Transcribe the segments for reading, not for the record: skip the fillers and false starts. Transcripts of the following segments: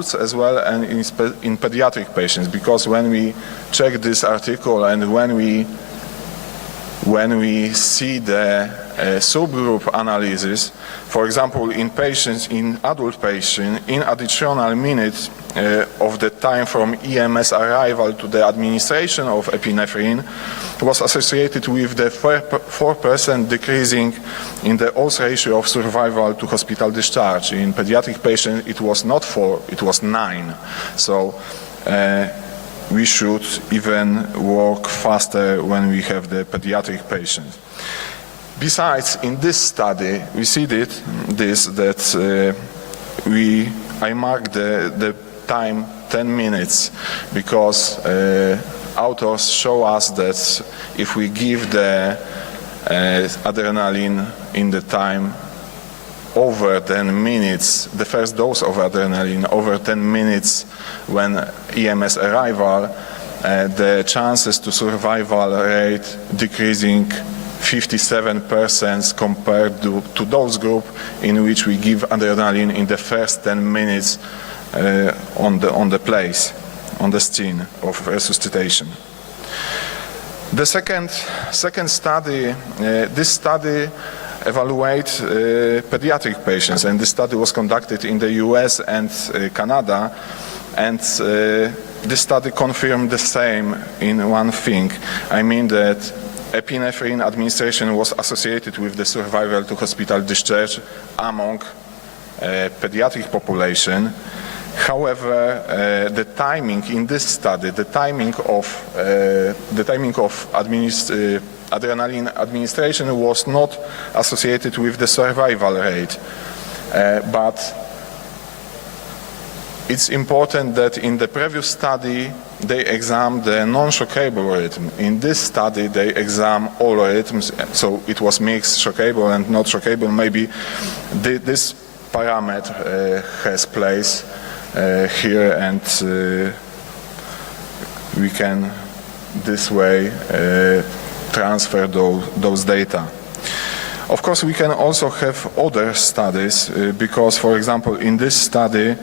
adults as well and in pediatric patients, because when we check this article and when we see the subgroup analysis, for example, in adult patients, in additional minutes of the time from EMS arrival to the administration of epinephrine was associated with the 4% decreasing in the odds ratio of survival to hospital discharge. In pediatric patients, it was not 4, it was 9. So we should even work faster when we have the pediatric patients. Besides, in this study, we see that I marked the time 10 minutes because authors show us that if we give the adrenaline in the time over 10 minutes, the first dose of adrenaline over 10 minutes when EMS arrival, the chances to survival rate decreasing 57% compared to those group in which we give adrenaline in the first 10 minutes on the place, on the scene of resuscitation. The second study, this study evaluate pediatric patients, and this study was conducted in the US and Canada, and this study confirmed the same in one thing. I mean that epinephrine administration was associated with the survival to hospital discharge among pediatric population. However, the timing in this study, the timing of adrenaline administration was not associated with the survival rate, but it's important that in the previous study they examined the non-shockable rhythm. In this study they examined all rhythms, so it was mixed shockable and not shockable. Maybe this parameter has place here, and we can this way transfer those data. Of course, we can also have other studies because, for example, in this study,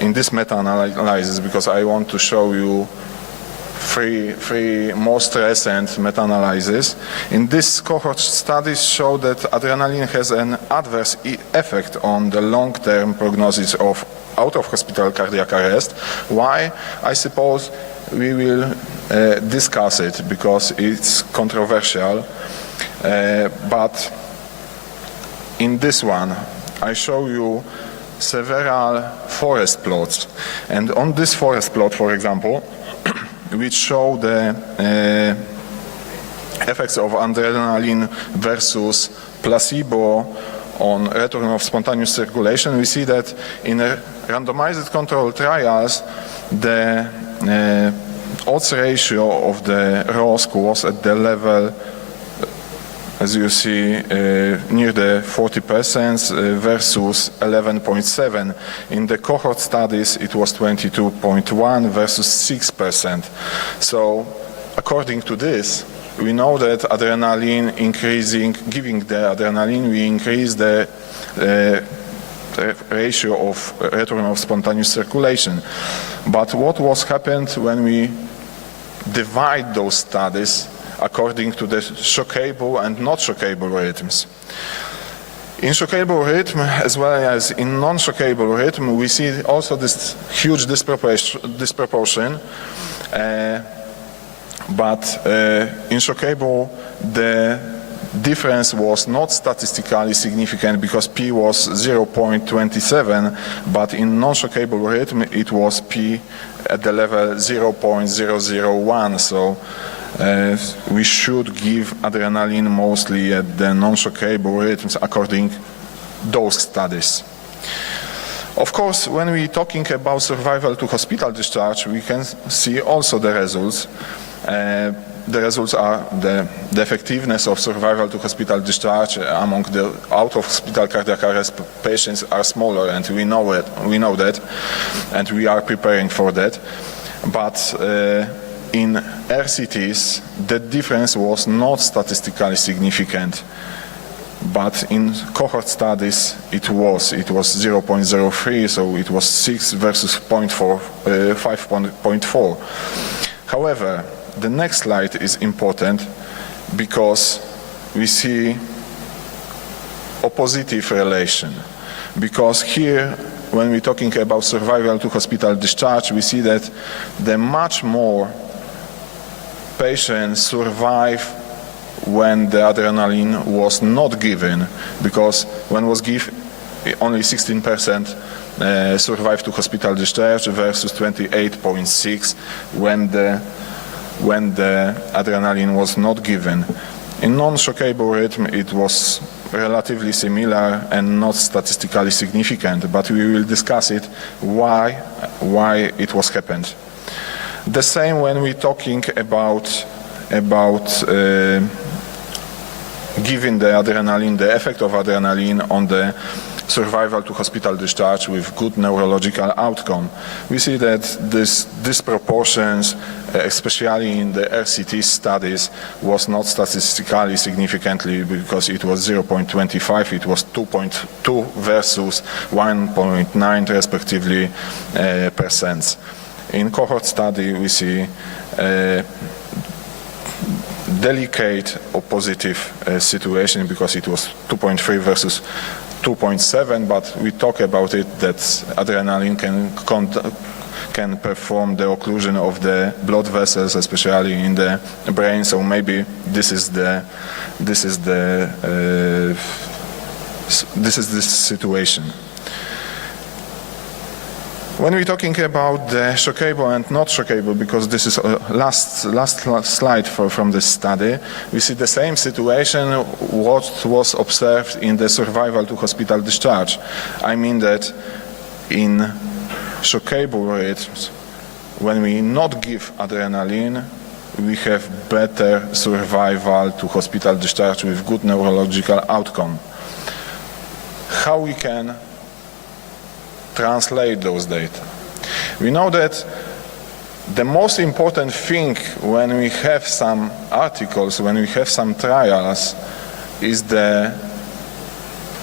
in this meta-analysis, because I want to show you three most recent meta-analyses. In this cohort, studies show that adrenaline has an adverse effect on the long-term prognosis of out-of-hospital cardiac arrest. Why? I suppose we will discuss it because it's controversial. But in this one, I show you several forest plots. And on this forest plot, for example, which show the effects of adrenaline versus placebo on return of spontaneous circulation, we see that in randomized control trials, the odds ratio of the ROSC was at the level, as you see, near the 40% versus 11.7. In the cohort studies, it was 22.1 versus 6%. So, according to this, we know that adrenaline increasing, giving the adrenaline, we increase the ratio of return of spontaneous circulation. But what was happened when we divide those studies according to the shockable and not shockable rhythms? In shockable rhythm as well as in non-shockable rhythm, we see also this huge disproportion. But in shockable, the difference was not statistically significant because P was 0.27, but in non-shockable rhythm it was P at the level 0.001. So we should give adrenaline mostly at the non-shockable rhythms according to those studies. Of course, when we're talking about survival to hospital discharge, we can see also the results. The results are the effectiveness of survival to hospital discharge among the out-of-hospital cardiac arrest patients are smaller, and we know that, and we are preparing for that. But in RCTs, the difference was not statistically significant. but in cohort studies it was 0.03, so it was 6 versus 5.4. However, the next slide is important because we see a positive relation. Because here, when we're talking about survival to hospital discharge, we see that the much more patients survive when the adrenaline was not given, because when was given, only 16% survived to hospital discharge versus 28.6 when the adrenaline was not given. In non-shockable rhythm, it was relatively similar and not statistically significant, but we will discuss it why it was happened. The same when we're talking about giving the adrenaline, the effect of adrenaline on the survival to hospital discharge with good neurological outcome. We see that this disproportions, especially in the RCT studies, was not statistically significantly because it was 0.25, it was 2.2 versus 1.9 respectively percent. In cohort study we see delicate or positive situation because it was 2.3 versus 2.7, but we talk about it that adrenaline can perform the occlusion of the blood vessels, especially in the brain. So maybe this is the situation. When we're talking about the shockable and not shockable, because this is last slide from this study, we see the same situation what was observed in the survival to hospital discharge. I mean that in shockable rhythms, when we not give adrenaline, we have better survival to hospital discharge with good neurological outcome. How we can translate those data? We know that the most important thing when we have some articles, when we have some trials, is the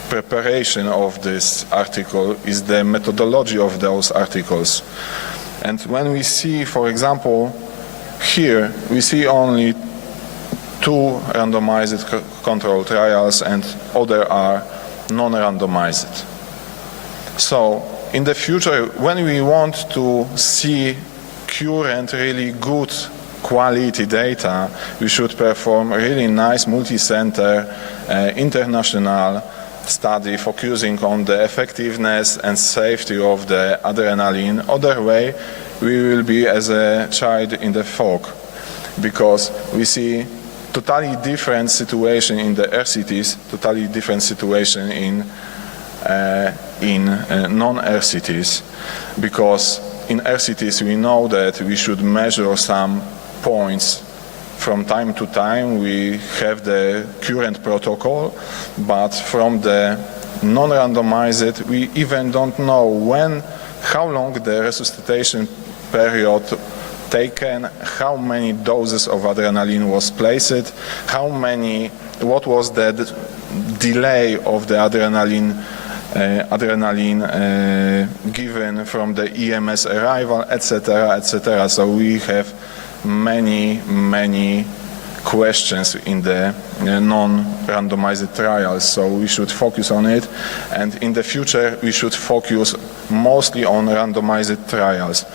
preparation of this article, is the methodology of those articles. And when we see, for example, here we see only 2 randomized control trials and other are non-randomized. So in the future, when we want to see current, really good quality data, we should perform really nice multi-center international study focusing on the effectiveness and safety of the adrenaline. Other way, we will be as a child in the fog, because we see totally different situation in the RCTs, totally different situation in non-RCTs, because in RCTs we know that we should measure some points from time to time. We have the current protocol, but from the non-randomized we even don't know how long the resuscitation period taken, how many doses of adrenaline was placed, what was the delay of the adrenaline given from the EMS arrival, etc., etc. So we have many questions in the non-randomized trials, so we should focus on it, and in the future we should focus mostly on randomized trials.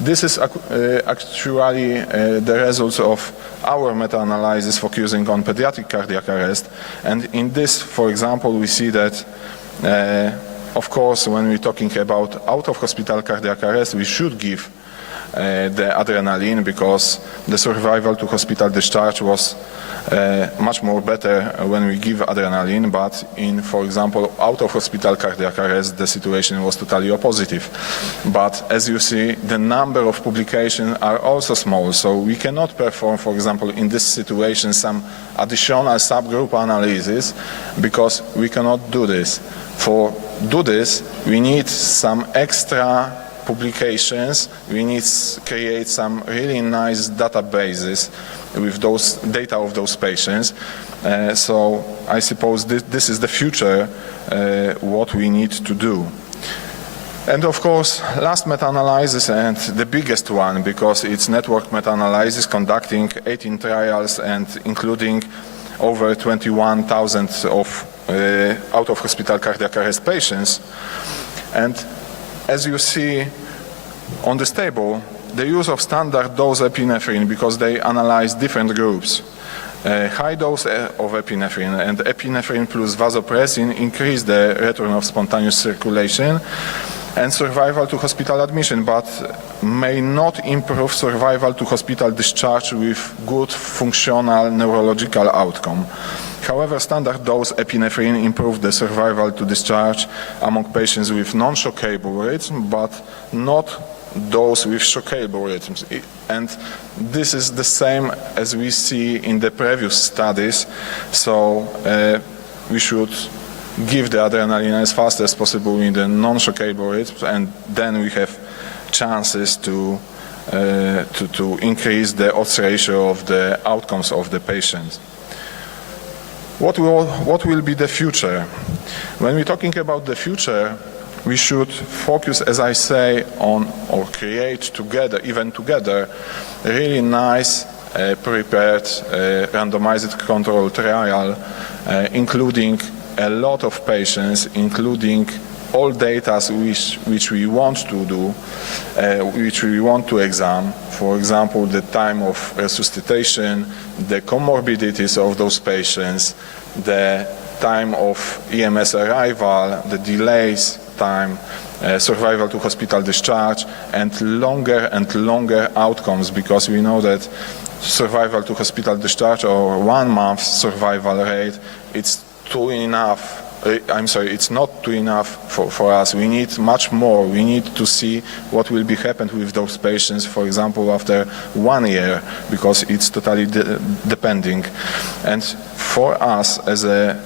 This is actually the results of our meta-analysis focusing on pediatric cardiac arrest, and in this, for example, we see that of course, when we're talking about out-of-hospital cardiac arrest, we should give the adrenaline, because the survival to hospital discharge was much more better when we give adrenaline, but in, for example, out-of-hospital cardiac arrest, the situation was totally opposite. But as you see, the number of publications are also small, so we cannot perform, for example, in this situation, some additional subgroup analysis, because we cannot do this. For do this, we need some extra publications, we need to create some really nice databases with those data of those patients. So I suppose this is the future, what we need to do. And of course, last meta-analysis and the biggest one, because it's network meta-analysis conducting 18 trials and including over 21,000 of out-of-hospital cardiac arrest patients. And as you see on this table, the use of standard dose epinephrine, because they analyze different groups. High dose of epinephrine and epinephrine plus vasopressin increase the return of spontaneous circulation and survival to hospital admission, but may not improve survival to hospital discharge with good functional neurological outcome. However, standard dose epinephrine improved the survival to discharge among patients with non-shockable rhythm, but not those with shockable rhythms. And this is the same as we see in the previous studies, so we should give the adrenaline as fast as possible in the non-shockable rhythms, and then we have chances to increase the odds ratio of the outcomes of the patients. What will be the future? When we're talking about the future, we should focus, as I say, on or create together, even together, a really nice prepared randomized control trial, including a lot of patients, including all data which we want to do, which we want to examine. For example, the time of resuscitation, the comorbidities of those patients, the time of EMS arrival, the delays, time, survival to hospital discharge, and longer outcomes, because we know that survival to hospital discharge or 1 month survival rate, it's not too enough for us. We need much more. We need to see what will be happened with those patients, for example, after 1 year, because it's totally depending. And for us as a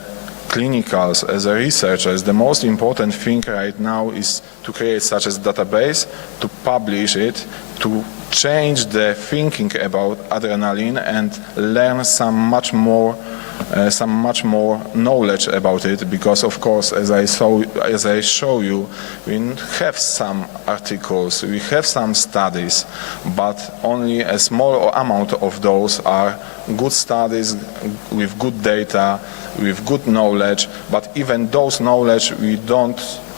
clinicals, as a researchers, the most important thing right now is to create such a database, to publish it, to change the thinking about adrenaline and learn some much more knowledge about it, because of course, as I show you, we have some articles, we have some studies, but only a small amount of those are good studies with good data, with good knowledge. But even those knowledge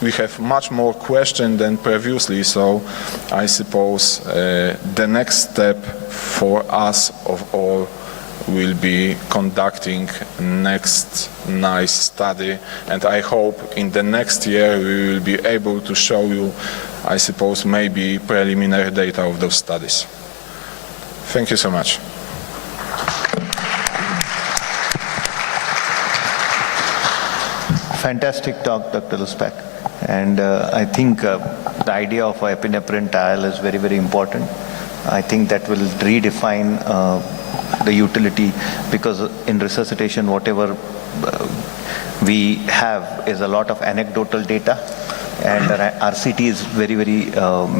we have much more questions than previously. So I suppose the next step for us of all will be conducting next nice study, and I hope in the next year we will be able to show you, I suppose, maybe preliminary data of those studies. Thank you so much. Fantastic talk, Dr. Luspek. And I think the idea of epinephrine trial is very, very important. I think that will redefine the utility, because in resuscitation, whatever we have is a lot of anecdotal data, and RCT is very, very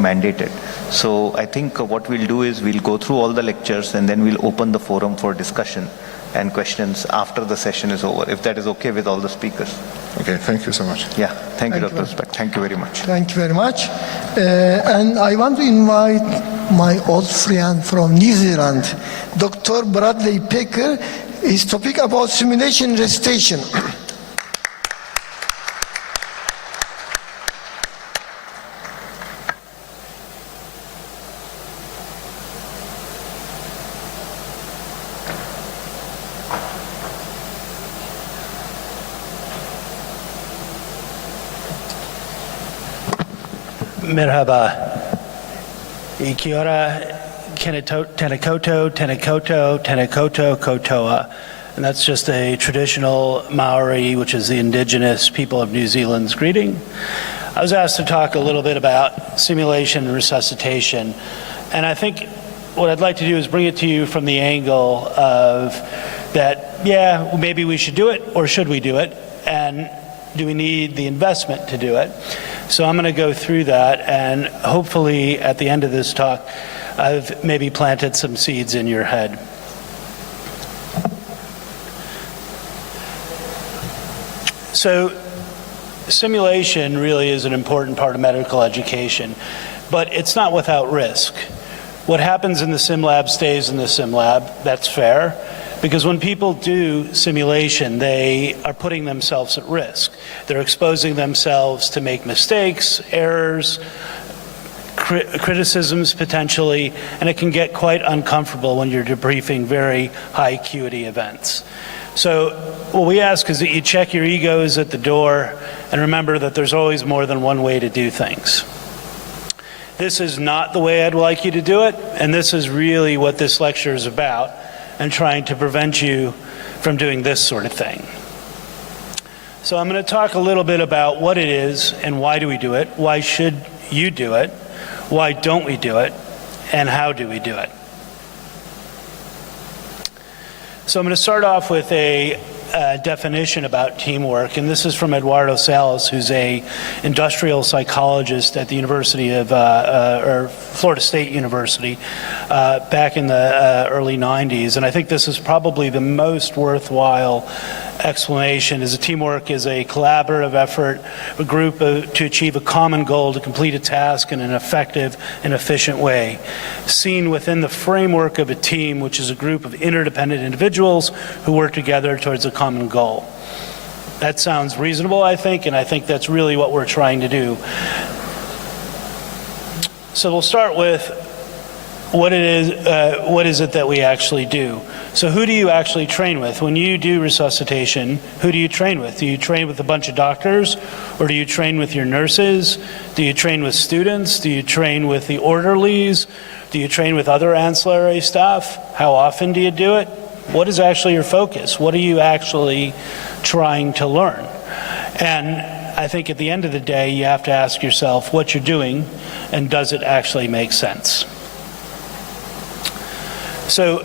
mandated. So I think what we'll do is we'll go through all the lectures and then we'll open the forum for discussion and questions after the session is over, if that is okay with all the speakers. Okay, thank you so much. Yeah, thank you, Dr. Luspek. Thank you very much. Thank you very much. And I want to invite my old friend from New Zealand, Dr. Bradley Pecker, is topic about simulation resuscitation. Merhaba. Kia ora, tenakoto, kotoa. And that's just a traditional Maori, which is the indigenous people of New Zealand's greeting. I was asked to talk a little bit about simulation and resuscitation. And I think what I'd like to do is bring it to you from the angle of that, yeah, maybe we should do it, or should we do it? And do we need the investment to do it? So I'm going to go through that, and hopefully at the end of this talk, I've maybe planted some seeds in your head. So simulation really is an important part of medical education, but it's not without risk. What happens in the sim lab stays in the sim lab. That's fair, because when people do simulation, they are putting themselves at risk. They're exposing themselves to make mistakes, errors, criticisms potentially, and it can get quite uncomfortable when you're debriefing very high acuity events. So what we ask is that you check your egos at the door and remember that there's always more than one way to do things. This is not the way I'd like you to do it, and this is really what this lecture is about, and trying to prevent you from doing this sort of thing. So I'm going to talk a little bit about what it is and why do we do it, why should you do it, why don't we do it, and how do we do it. So I'm going to start off with a definition about teamwork, and this is from Eduardo Salas, who's a industrial psychologist at the University of, or Florida State University, back in the early 90s. And I think this is probably the most worthwhile explanation. Is a teamwork is a collaborative effort, a group to achieve a common goal, to complete a task in an effective and efficient way, seen within the framework of a team, which is a group of interdependent individuals who work together towards a common goal. That sounds reasonable, I think, and I think that's really what we're trying to do. So we'll start with what is it that we actually do. So who do you actually train with? When you do resuscitation, who do you train with? Do you train with a bunch of doctors, or do you train with your nurses? Do you train with students? Do you train with the orderlies? Do you train with other ancillary staff? How often do you do it? What is actually your focus? What are you actually trying to learn? And I think at the end of the day, you have to ask yourself what you're doing, and does it actually make sense? So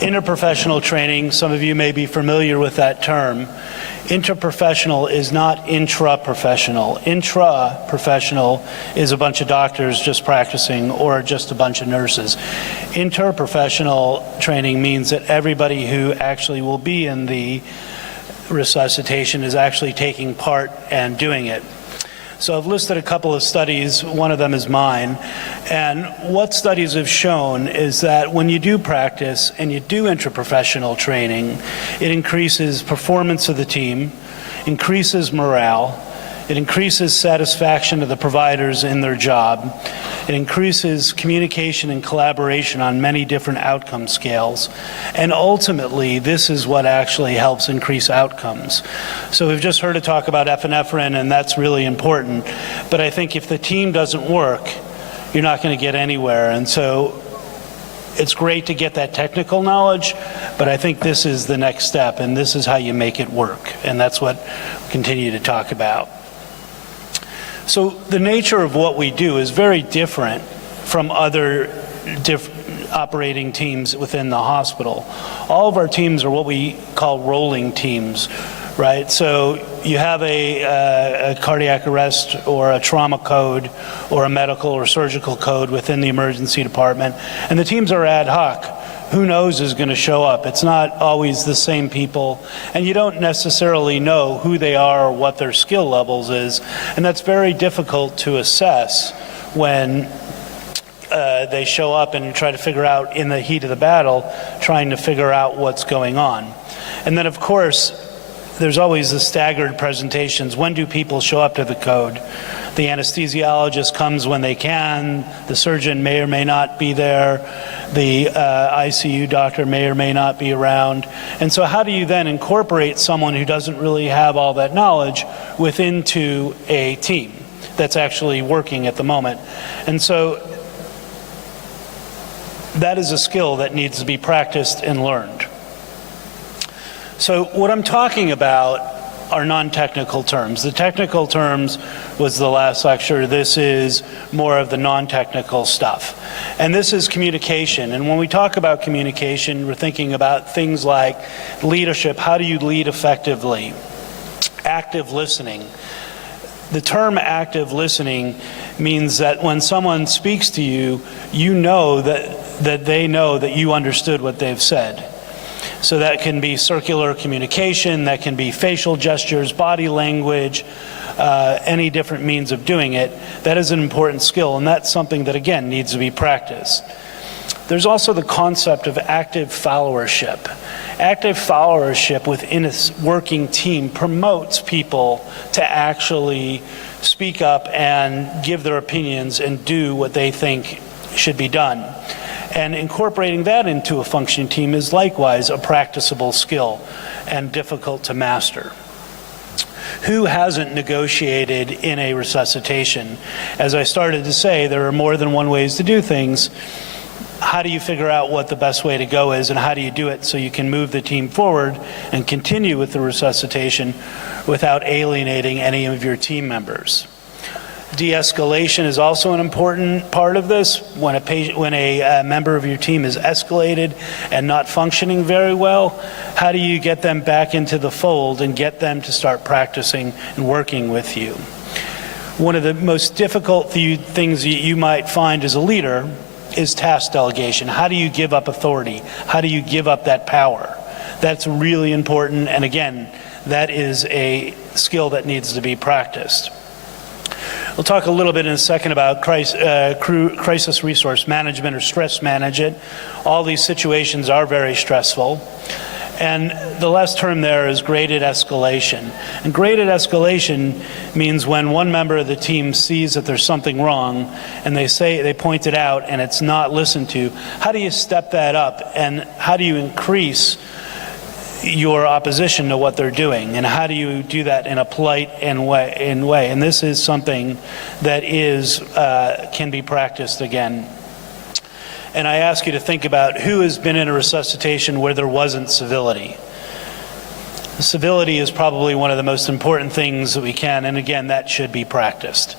interprofessional training, some of you may be familiar with that term. Interprofessional is not intra-professional. Intra-professional is a bunch of doctors just practicing, or just a bunch of nurses. Interprofessional training means that everybody who actually will be in the resuscitation is actually taking part and doing it. So I've listed a couple of studies, one of them is mine, and what studies have shown is that when you do practice and you do interprofessional training, it increases performance of the team, increases morale, it increases satisfaction of the providers in their job, it increases communication and collaboration on many different outcome scales, and ultimately this is what actually helps increase outcomes. So we've just heard a talk about epinephrine, and that's really important, but I think if the team doesn't work, you're not going to get anywhere. And so it's great to get that technical knowledge, but I think this is the next step, and this is how you make it work, and that's what we continue to talk about. So the nature of what we do is very different from other operating teams within the hospital. All of our teams are what we call rolling teams, right? So you have a cardiac arrest or a trauma code or a medical or surgical code within the emergency department, and the teams are ad hoc. Who knows is going to show up? It's not always the same people, and you don't necessarily know who they are or what their skill levels is, and that's very difficult to assess when they show up and try to figure out in the heat of the battle, trying to figure out what's going on. And then of course, there's always the staggered presentations. When do people show up to the code? The anesthesiologist comes when they can, the surgeon may or may not be there, the ICU doctor may or may not be around. And so how do you then incorporate someone who doesn't really have all that knowledge into a team that's actually working at the moment? And so that is a skill that needs to be practiced and learned. So what I'm talking about are non-technical terms. The technical terms was the last lecture. This is more of the non-technical stuff. And this is communication. And when we talk about communication, we're thinking about things like leadership. How do you lead effectively? Active listening. The term active listening means that when someone speaks to you, you know that they know that you understood what they've said. So that can be circular communication, that can be facial gestures, body language, any different means of doing it. That is an important skill, and that's something that, again, needs to be practiced. There's also the concept of active followership. Active followership within a working team promotes people to actually speak up and give their opinions and do what they think should be done. And incorporating that into a functioning team is likewise a practicable skill and difficult to master. Who hasn't negotiated in a resuscitation? As I started to say, there are more than one ways to do things. How do you figure out what the best way to go is, and how do you do it so you can move the team forward and continue with the resuscitation without alienating any of your team members? De-escalation is also an important part of this. When a member of your team is escalated and not functioning very well, how do you get them back into the fold and get them to start practicing and working with you? One of the most difficult things you might find as a leader is task delegation. How do you give up authority? How do you give up that power? That's really important, and again, that is a skill that needs to be practiced. We'll talk a little bit in a second about crisis resource management or stress management. All these situations are very stressful. And the last term there is graded escalation. And graded escalation means when one member of the team sees that there's something wrong and they point it out and it's not listened to, how do you step that up and how do you increase your opposition to what they're doing, and how do you do that in a polite way? And this is something that can be practiced again. And I ask you to think about who has been in a resuscitation where there wasn't civility. Civility is probably one of the most important things that we can, and again, that should be practiced.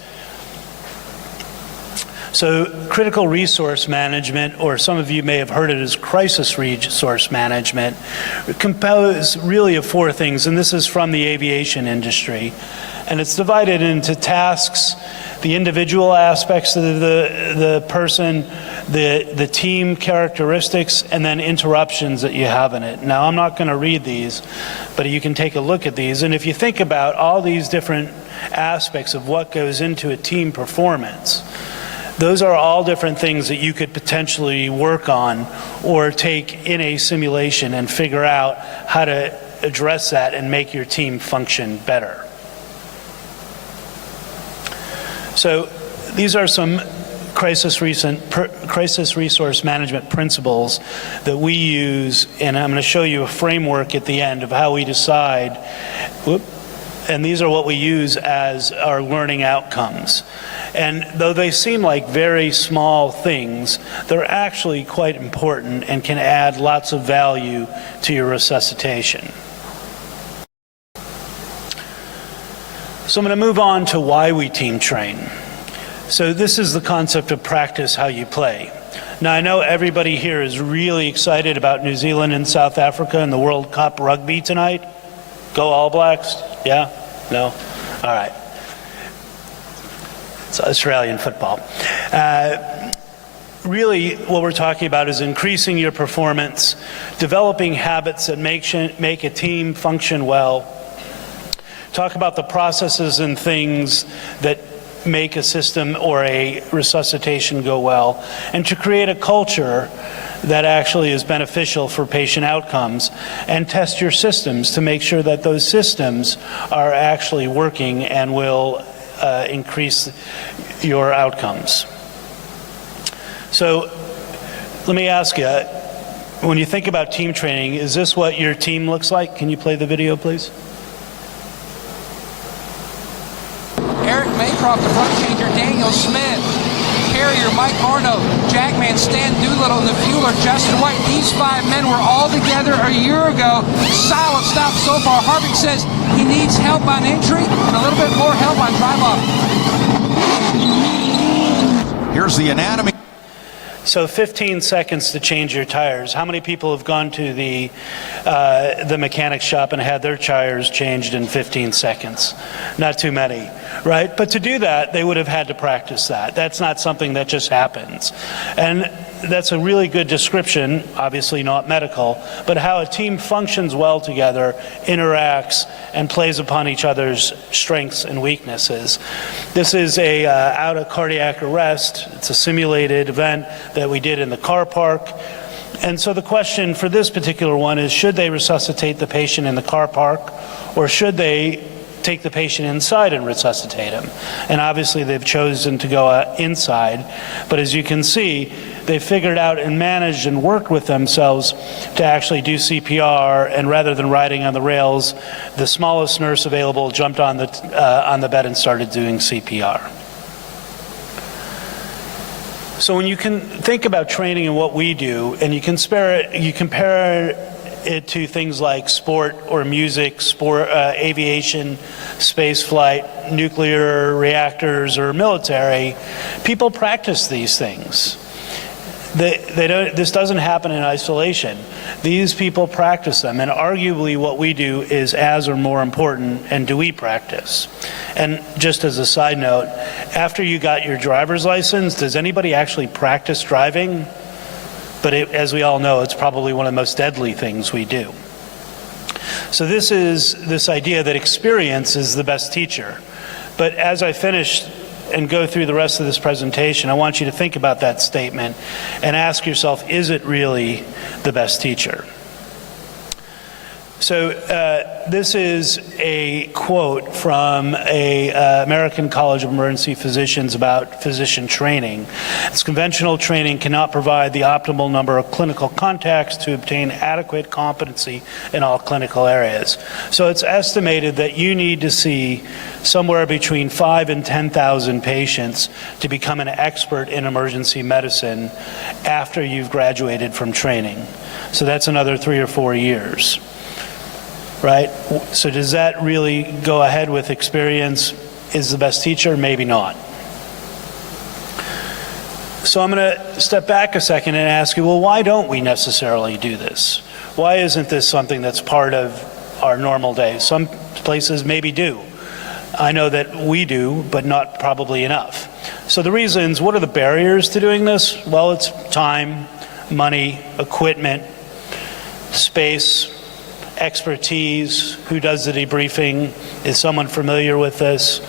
So critical resource management, or some of you may have heard it as crisis resource management, composes really of four things, and this is from the aviation industry. And it's divided into tasks, the individual aspects of the person, the team characteristics, and then interruptions that you have in it. Now, I'm not going to read these, but you can take a look at these. And if you think about all these different aspects of what goes into a team performance, those are all different things that you could potentially work on or take in a simulation and figure out how to address that and make your team function better. So these are some crisis resource management principles that we use, and I'm going to show you a framework at the end of how we decide. And these are what we use as our learning outcomes. And though they seem like very small things, they're actually quite important and can add lots of value to your resuscitation. So I'm going to move on to why we team train. So this is the concept of practice how you play. Now, I know everybody here is really excited about New Zealand and South Africa and the World Cup rugby tonight. Go All Blacks? Yeah? No? All right. It's Australian football. Really, what we're talking about is increasing your performance, developing habits that make a team function well. Talk about the processes and things that make a system or a resuscitation go well, and to create a culture that actually is beneficial for patient outcomes, and test your systems to make sure that those systems are actually working and will increase your outcomes. So let me ask you, when you think about team training, is this what your team looks like? Can you play the video, please? Eric Maycroft, the front changer, Daniel Smith, Carrier, Mike Barno, Jackman, Stan Doolittle, and the fueler, Justin White. These five men were all together a year ago. Solid stop so far. Harvick says he needs help on entry and a little bit more help on drive-off. Here's the anatomy. So 15 seconds to change your tires. How many people have gone to the mechanic shop and had their tires changed in 15 seconds? Not too many, right? But to do that, they would have had to practice that. That's not something that just happens. And that's a really good description, obviously not medical, but how a team functions well together, interacts, and plays upon each other's strengths and weaknesses. This is a out of cardiac arrest. It's a simulated event that we did in the car park. And so the question for this particular one is, should they resuscitate the patient in the car park, or should they take the patient inside and resuscitate him? And obviously they've chosen to go inside, but as you can see, they figured out and managed and worked with themselves to actually do CPR, and rather than riding on the rails, the smallest nurse available jumped on the bed and started doing CPR. So when you can think about training and what we do, and you compare it to things like sport or music, aviation, space flight, nuclear reactors, or military, people practice these things. This doesn't happen in isolation. These people practice them, and arguably what we do is as or more important, and do we practice? And just as a side note, after you got your driver's license, does anybody actually practice driving? But as we all know, it's probably one of the most deadly things we do. So this is this idea that experience is the best teacher. But as I finish and go through the rest of this presentation, I want you to think about that statement and ask yourself, is it really the best teacher? So this is a quote from a American College of Emergency Physicians about physician training. It's conventional training cannot provide the optimal number of clinical contacts to obtain adequate competency in all clinical areas. So it's estimated that you need to see somewhere between 5,000 and 10,000 patients to become an expert in emergency medicine after you've graduated from training. So that's another 3 or 4 years. Right? So does that really go ahead with experience is the best teacher? Maybe not. So I'm going to step back a second and ask you, well, why don't we necessarily do this? Why isn't this something that's part of our normal day? Some places maybe do. I know that we do, but not probably enough. So the reasons, what are the barriers to doing this? Well, it's time, money, equipment, space, expertise, who does the debriefing, is someone familiar with this?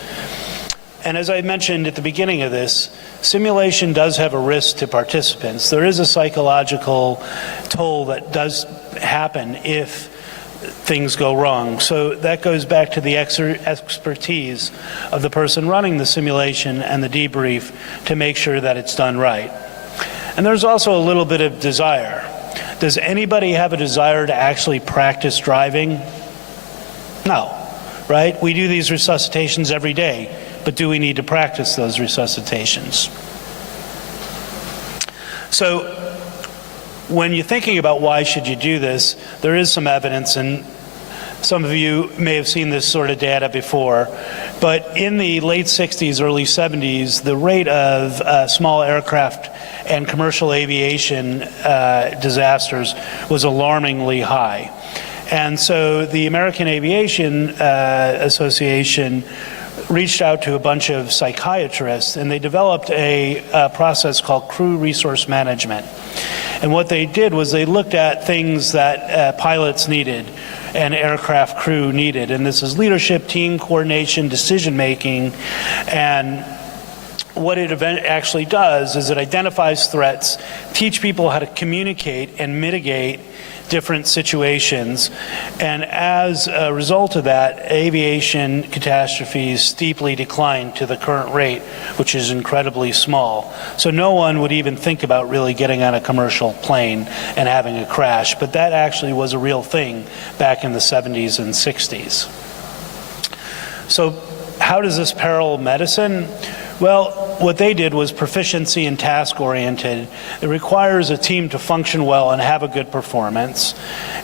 And as I mentioned at the beginning of this, simulation does have a risk to participants. There is a psychological toll that does happen if things go wrong. So that goes back to the expertise of the person running the simulation and the debrief to make sure that it's done right. And there's also a little bit of desire. Does anybody have a desire to actually practice driving? No, right? We do these resuscitations every day, but do we need to practice those resuscitations? So when you're thinking about why should you do this, there is some evidence, and some of you may have seen this sort of data before, but in the late 60s, early 70s, the rate of small aircraft and commercial aviation disasters was alarmingly high. And so the American Aviation Association reached out to a bunch of psychiatrists, and they developed a process called crew resource management. And what they did was they looked at things that pilots needed and aircraft crew needed. And this is leadership, team coordination, decision making. And what it actually does is it identifies threats, teach people how to communicate and mitigate different situations, and as a result of that, aviation catastrophes steeply declined to the current rate, which is incredibly small. So no one would even think about really getting on a commercial plane and having a crash, but that actually was a real thing back in the 70s and 60s. So how does this parallel medicine? Well, what they did was proficiency and task-oriented. It requires a team to function well and have a good performance.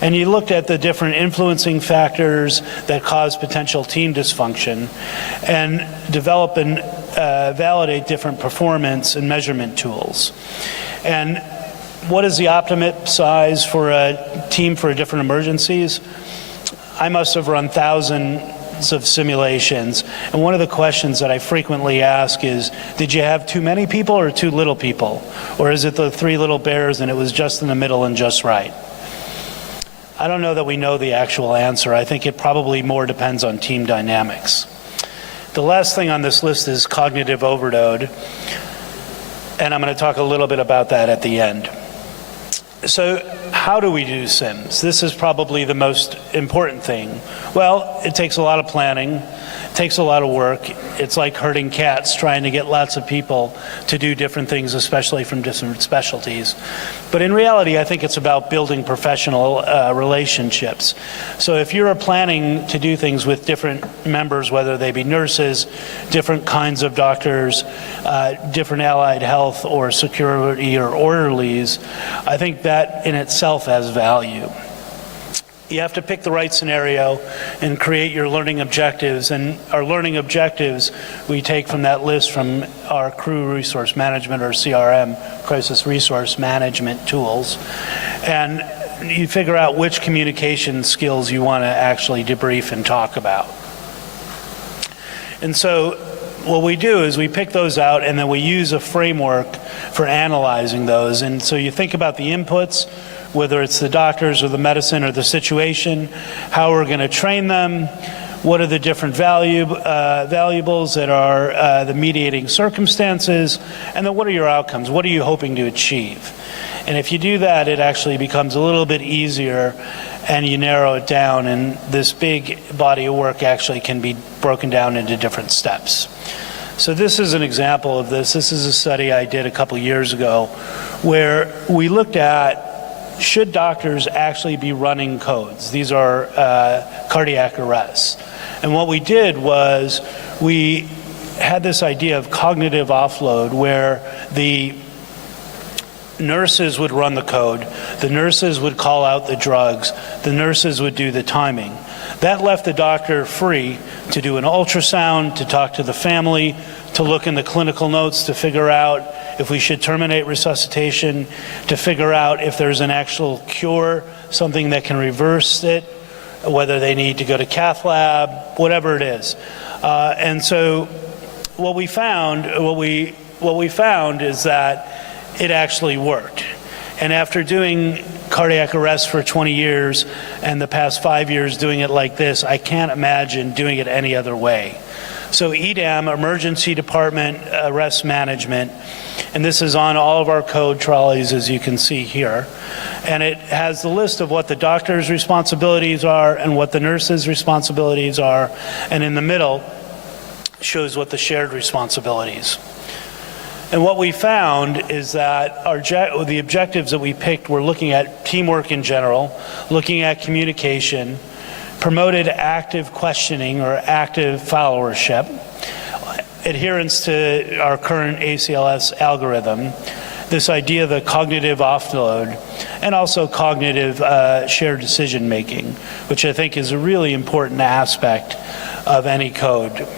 And you looked at the different influencing factors that cause potential team dysfunction and develop and validate different performance and measurement tools. And what is the optimum size for a team for different emergencies? I must have run tons of simulations. And one of the questions that I frequently ask is, did you have too many people or too little people? Or is it the three little bears and it was just in the middle and just right? I don't know that we know the actual answer. I think it probably more depends on team dynamics. The last thing on this list is cognitive overload, and I'm going to talk a little bit about that at the end. So how do we do sims? This is probably the most important thing. Well, it takes a lot of planning, it takes a lot of work. It's like herding cats, trying to get lots of people to do different things, especially from different specialties. But in reality, I think it's about building professional relationships. So if you're planning to do things with different members, whether they be nurses, different kinds of doctors, different allied health or security or orderlies, I think that in itself has value. You have to pick the right scenario and create your learning objectives. And our learning objectives we take from that list from our crew resource management, or CRM, crisis resource management tools. And you figure out which communication skills you want to actually debrief and talk about. And so what we do is we pick those out and then we use a framework for analyzing those. And so you think about the inputs, whether it's the doctors or the medicine or the situation, how we're going to train them, what are the different valuables that are the mediating circumstances, and then what are your outcomes? What are you hoping to achieve? And if you do that, it actually becomes a little bit easier and you narrow it down, and this big body of work actually can be broken down into different steps. So this is an example of this. This is a study I did a couple years ago where we looked at, should doctors actually be running codes? These are cardiac arrests. And what we did was we had this idea of cognitive offload where the nurses would run the code, the nurses would call out the drugs, the nurses would do the timing. That left the doctor free to do an ultrasound, to talk to the family, to look in the clinical notes to figure out if we should terminate resuscitation, to figure out if there's an actual cure, something that can reverse it, whether they need to go to cath lab, whatever it is. And so what we found is that it actually worked. And after doing cardiac arrest for 20 years and the past 5 years doing it like this, I can't imagine doing it any other way. So EDAM, Emergency Department Arrest Management, and this is on all of our code trolleys, as you can see here. And it has the list of what the doctor's responsibilities are and what the nurse's responsibilities are. And in the middle shows what the shared responsibilities. And what we found is that the objectives that we picked were looking at teamwork in general, looking at communication, promoted active questioning or active followership, adherence to our current ACLS algorithm, this idea of the cognitive offload, and also cognitive shared decision making, which I think is a really important aspect of any code.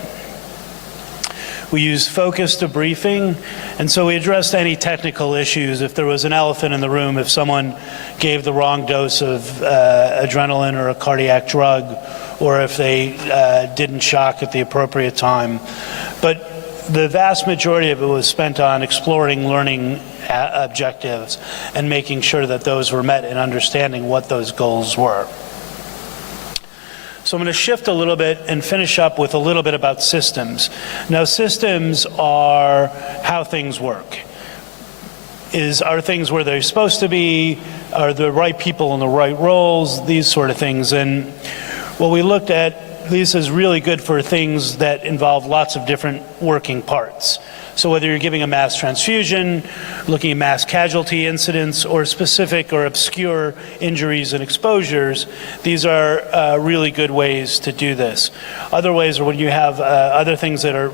We use focused debriefing, and so we addressed any technical issues. If there was an elephant in the room, if someone gave the wrong dose of adrenaline or a cardiac drug, or if they didn't shock at the appropriate time. But the vast majority of it was spent on exploring learning objectives and making sure that those were met and understanding what those goals were. So I'm going to shift a little bit and finish up with a little bit about systems. Now, systems are how things work. Are things where they're supposed to be? Are the right people in the right roles? These sort of things. And what we looked at, this is really good for things that involve lots of different working parts. So whether you're giving a mass transfusion, looking at mass casualty incidents, or specific or obscure injuries and exposures, these are really good ways to do this. Other ways are when you have other things that are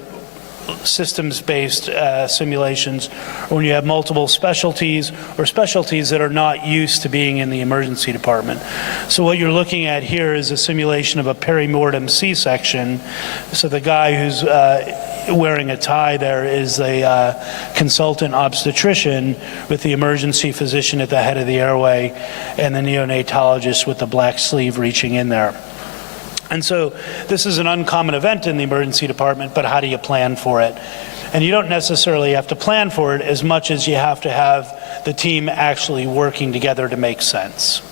systems-based simulations, or when you have multiple specialties or specialties that are not used to being in the emergency department. So what you're looking at here is a simulation of a perimortem C-section. So the guy who's wearing a tie there is a consultant obstetrician with the emergency physician at the head of the airway and the neonatologist with the black sleeve reaching in there. And so this is an uncommon event in the emergency department, but how do you plan for it? And you don't necessarily have to plan for it as much as you have to have the team actually working together to make sense.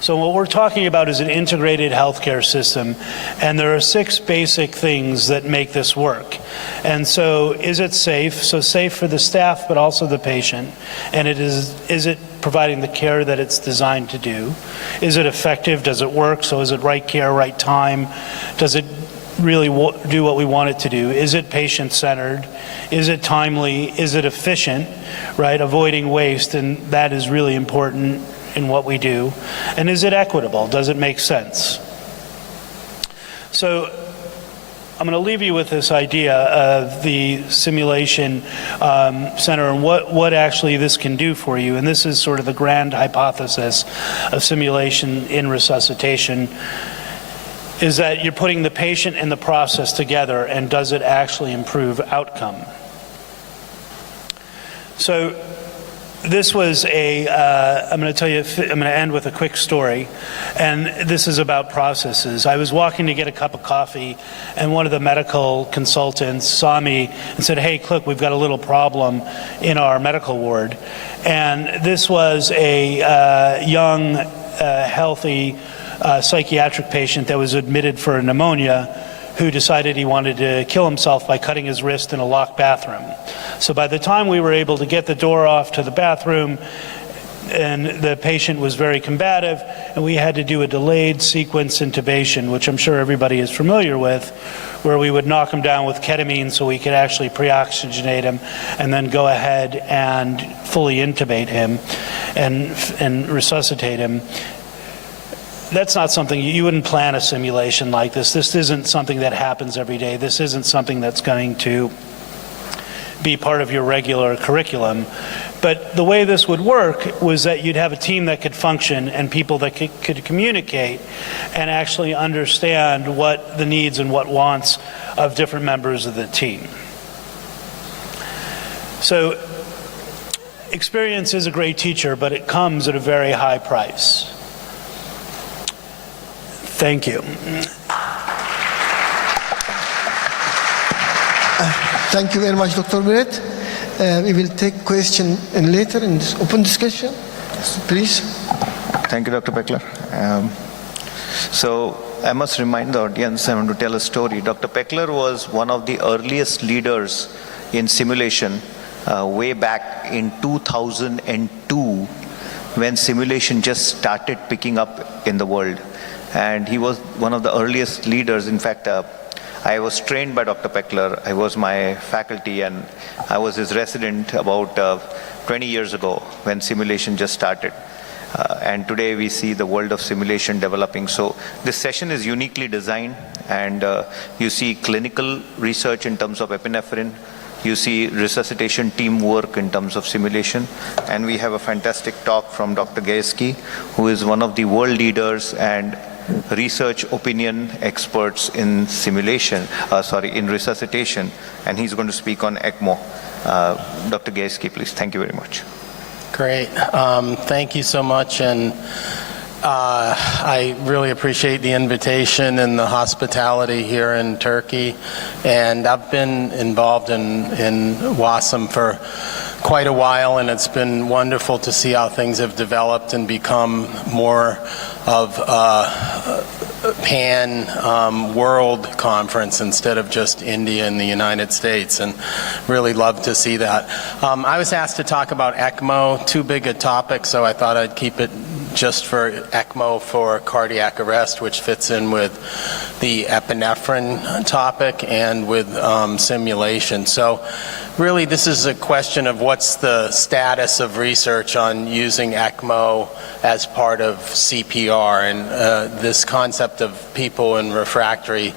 So what we're talking about is an integrated healthcare system, and there are 6 basic things that make this work. And so is it safe? So safe for the staff, but also the patient. And is it providing the care that it's designed to do? Is it effective? Does it work? So is it right care, right time? Does it really do what we want it to do? Is it patient-centered? Is it timely? Is it efficient, right? Avoiding waste, and that is really important in what we do. And is it equitable? Does it make sense? So I'm going to leave you with this idea of the simulation center and what actually this can do for you. And this is sort of the grand hypothesis of simulation in resuscitation, is that you're putting the patient and the process together, and does it actually improve outcome? So this was I'm going to end with a quick story, and this is about processes. I was walking to get a cup of coffee, and one of the medical consultants saw me and said, "Hey, look, we've got a little problem in our medical ward." And this was a young, healthy psychiatric patient that was admitted for pneumonia, who decided he wanted to kill himself by cutting his wrist in a locked bathroom. So by the time we were able to get the door off to the bathroom, and the patient was very combative, and we had to do a delayed sequence intubation, which I'm sure everybody is familiar with, where we would knock him down with ketamine so we could actually pre-oxygenate him, and then go ahead and fully intubate him and resuscitate him. That's not something, you wouldn't plan a simulation like this. This isn't something that happens every day. This isn't something that's going to be part of your regular curriculum. But the way this would work was that you'd have a team that could function and people that could communicate and actually understand what the needs and what wants of different members of the team. So experience is a great teacher, but it comes at a very high price. Thank you. Thank you very much, Dr. Brett. We will take question later in this open discussion. Please. Thank you, Dr. Peckler. So I must remind the audience, I want to tell a story. Dr. Peckler was one of the earliest leaders in simulation way back in 2002, when simulation just started picking up in the world. And he was one of the earliest leaders. In fact, I was trained by Dr. Peckler. I was my faculty, and I was his resident about 20 years ago when simulation just started. And today we see the world of simulation developing. So this session is uniquely designed, and you see clinical research in terms of epinephrine. You see resuscitation teamwork in terms of simulation. And we have a fantastic talk from Dr. Gajewski, who is one of the world leaders and research opinion experts in simulation, in resuscitation, and he's going to speak on ECMO. Dr. Gajewski, please. Thank you very much. Great. Thank you so much, and I really appreciate the invitation and the hospitality here in Turkey. And I've been involved in WASM for quite a while, and it's been wonderful to see how things have developed and become more of a pan-world conference instead of just India and the United States, and really love to see that. I was asked to talk about ECMO, too big a topic, so I thought I'd keep it just for ECMO for cardiac arrest, which fits in with the epinephrine topic and with simulation. So really, this is a question of what's the status of research on using ECMO as part of CPR, and this concept of people in refractory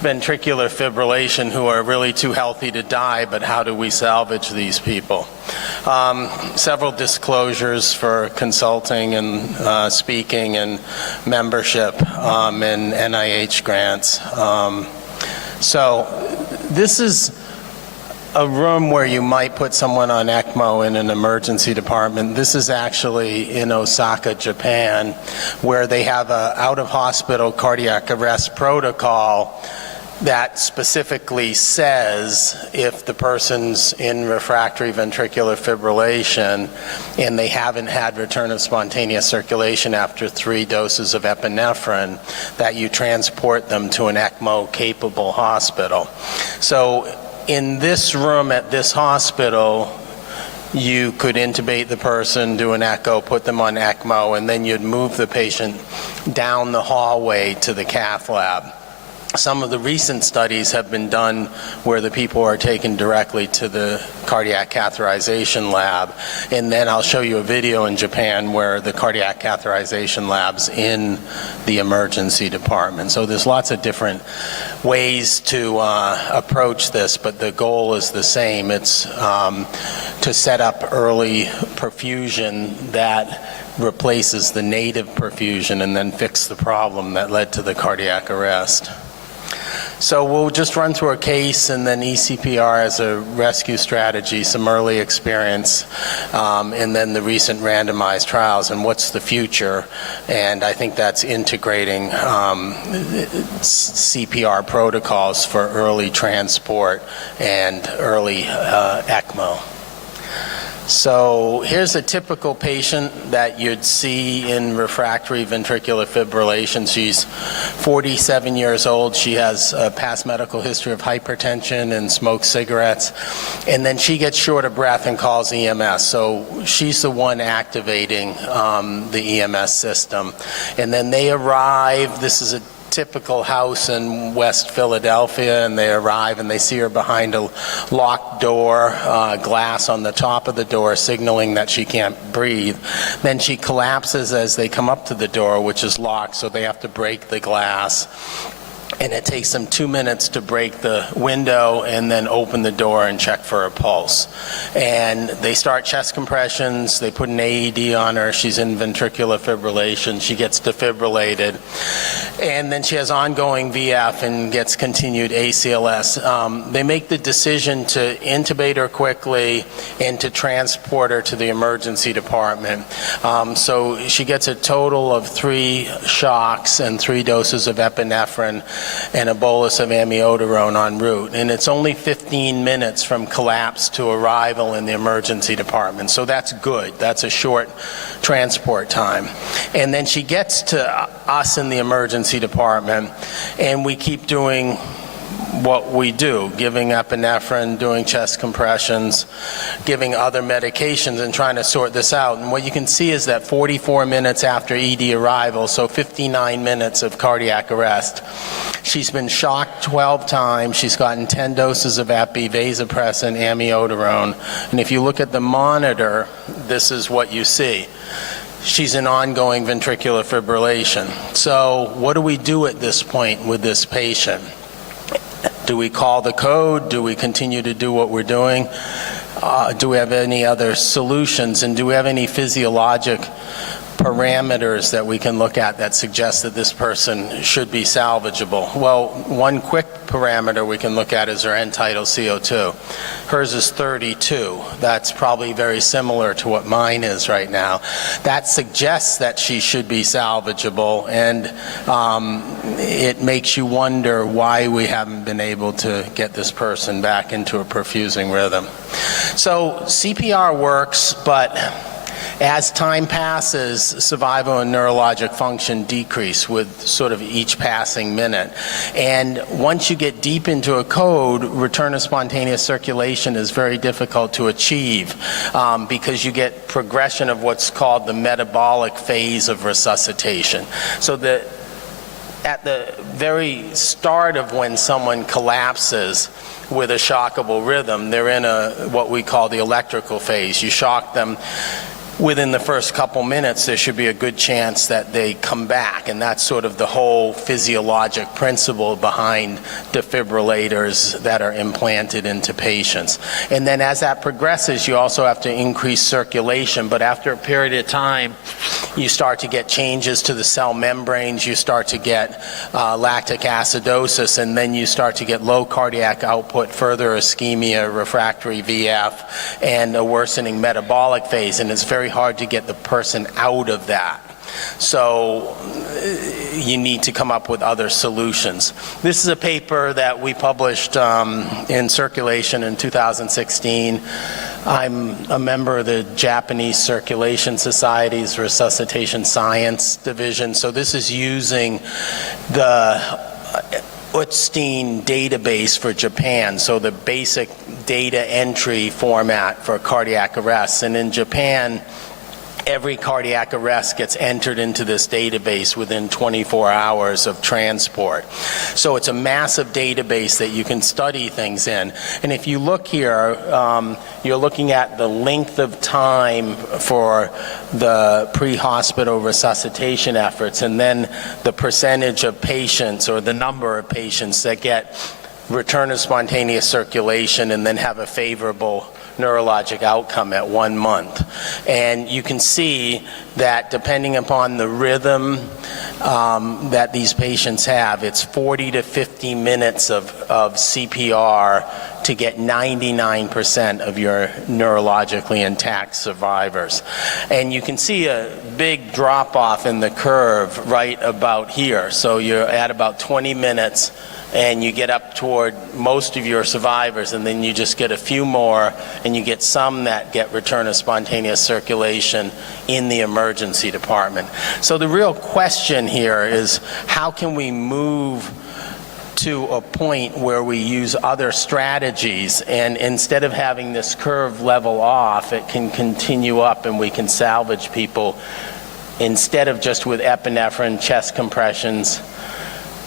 ventricular fibrillation who are really too healthy to die, but how do we salvage these people? Several disclosures for consulting and speaking and membership and NIH grants. So this is a room where you might put someone on ECMO in an emergency department. This is actually in Osaka, Japan, where they have a out-of-hospital cardiac arrest protocol that specifically says if the person's in refractory ventricular fibrillation and they haven't had return of spontaneous circulation after 3 doses of epinephrine, that you transport them to an ECMO-capable hospital. So in this room at this hospital, you could intubate the person, do an echo, put them on ECMO, and then you'd move the patient down the hallway to the cath lab. Some of the recent studies have been done where the people are taken directly to the cardiac catheterization lab, and then I'll show you a video in Japan where the cardiac catheterization lab's in the emergency department. So there's lots of different ways to approach this, but the goal is the same. It's to set up early perfusion that replaces the native perfusion and then fix the problem that led to the cardiac arrest. So we'll just run through a case and then eCPR as a rescue strategy, some early experience, and then the recent randomized trials and what's the future. And I think that's integrating CPR protocols for early transport and early ECMO. So here's a typical patient that you'd see in refractory ventricular fibrillation. She's 47 years old. She has a past medical history of hypertension and smokes cigarettes. And then she gets short of breath and calls EMS. So she's the one activating the EMS system. And then they arrive. This is a typical house in West Philadelphia, and they arrive and they see her behind a locked door, glass on the top of the door signaling that she can't breathe. Then she collapses as they come up to the door, which is locked, so they have to break the glass. And it takes them 2 minutes to break the window and then open the door and check for a pulse. And they start chest compressions, they put an AED on her, she's in ventricular fibrillation, she gets defibrillated, and then she has ongoing VF and gets continued ACLS. They make the decision to intubate her quickly and to transport her to the emergency department. So she gets a total of 3 shocks and 3 doses of epinephrine and a bolus of amiodarone en route. And it's only 15 minutes from collapse to arrival in the emergency department. So that's good. That's a short transport time. And then she gets to us in the emergency department, and we keep doing what we do, giving epinephrine, doing chest compressions, giving other medications, and trying to sort this out. And what you can see is that 44 minutes after ED arrival, so 59 minutes of cardiac arrest, she's been shocked 12 times. She's gotten 10 doses of epi, vasopressin, amiodarone. And if you look at the monitor, this is what you see. She's in ongoing ventricular fibrillation. So what do we do at this point with this patient? Do we call the code? Do we continue to do what we're doing? Do we have any other solutions? And do we have any physiologic parameters that we can look at that suggest that this person should be salvageable? Well, one quick parameter we can look at is her end-tidal CO2. Hers is 32. That's probably very similar to what mine is right now. That suggests that she should be salvageable, and it makes you wonder why we haven't been able to get this person back into a perfusing rhythm. So CPR works, but as time passes, survival and neurologic function decrease with sort of each passing minute. And once you get deep into a code, return of spontaneous circulation is very difficult to achieve because you get progression of what's called the metabolic phase of resuscitation. So at the very start of when someone collapses with a shockable rhythm, they're in what we call the electrical phase. You shock them, within the first couple minutes, there should be a good chance that they come back. And that's sort of the whole physiologic principle behind defibrillators that are implanted into patients. And then as that progresses, you also have to increase circulation. But after a period of time, you start to get changes to the cell membranes, you start to get lactic acidosis, and then you start to get low cardiac output, further ischemia, refractory VF, and a worsening metabolic phase. And it's very hard to get the person out of that. So you need to come up with other solutions. This is a paper that we published in Circulation in 2016. I'm a member of the Japanese Circulation Society's Resuscitation Science Division. So this is using the Utstein database for Japan, so the basic data entry format for cardiac arrests. And in Japan, every cardiac arrest gets entered into this database within 24 hours of transport. So it's a massive database that you can study things in. And if you look here, you're looking at the length of time for the pre-hospital resuscitation efforts, and then the percentage of patients or the number of patients that get return of spontaneous circulation and then have a favorable neurologic outcome at 1 month. And you can see that depending upon the rhythm that these patients have, it's 40 to 50 minutes of CPR to get 99% of your neurologically intact survivors. And you can see a big drop off in the curve right about here. So you're at about 20 minutes and you get up toward most of your survivors, and then you just get a few more, and you get some that get return of spontaneous circulation in the emergency department. So the real question here is, how can we move to a point where we use other strategies, and instead of having this curve level off, it can continue up and we can salvage people instead of just with epinephrine, chest compressions,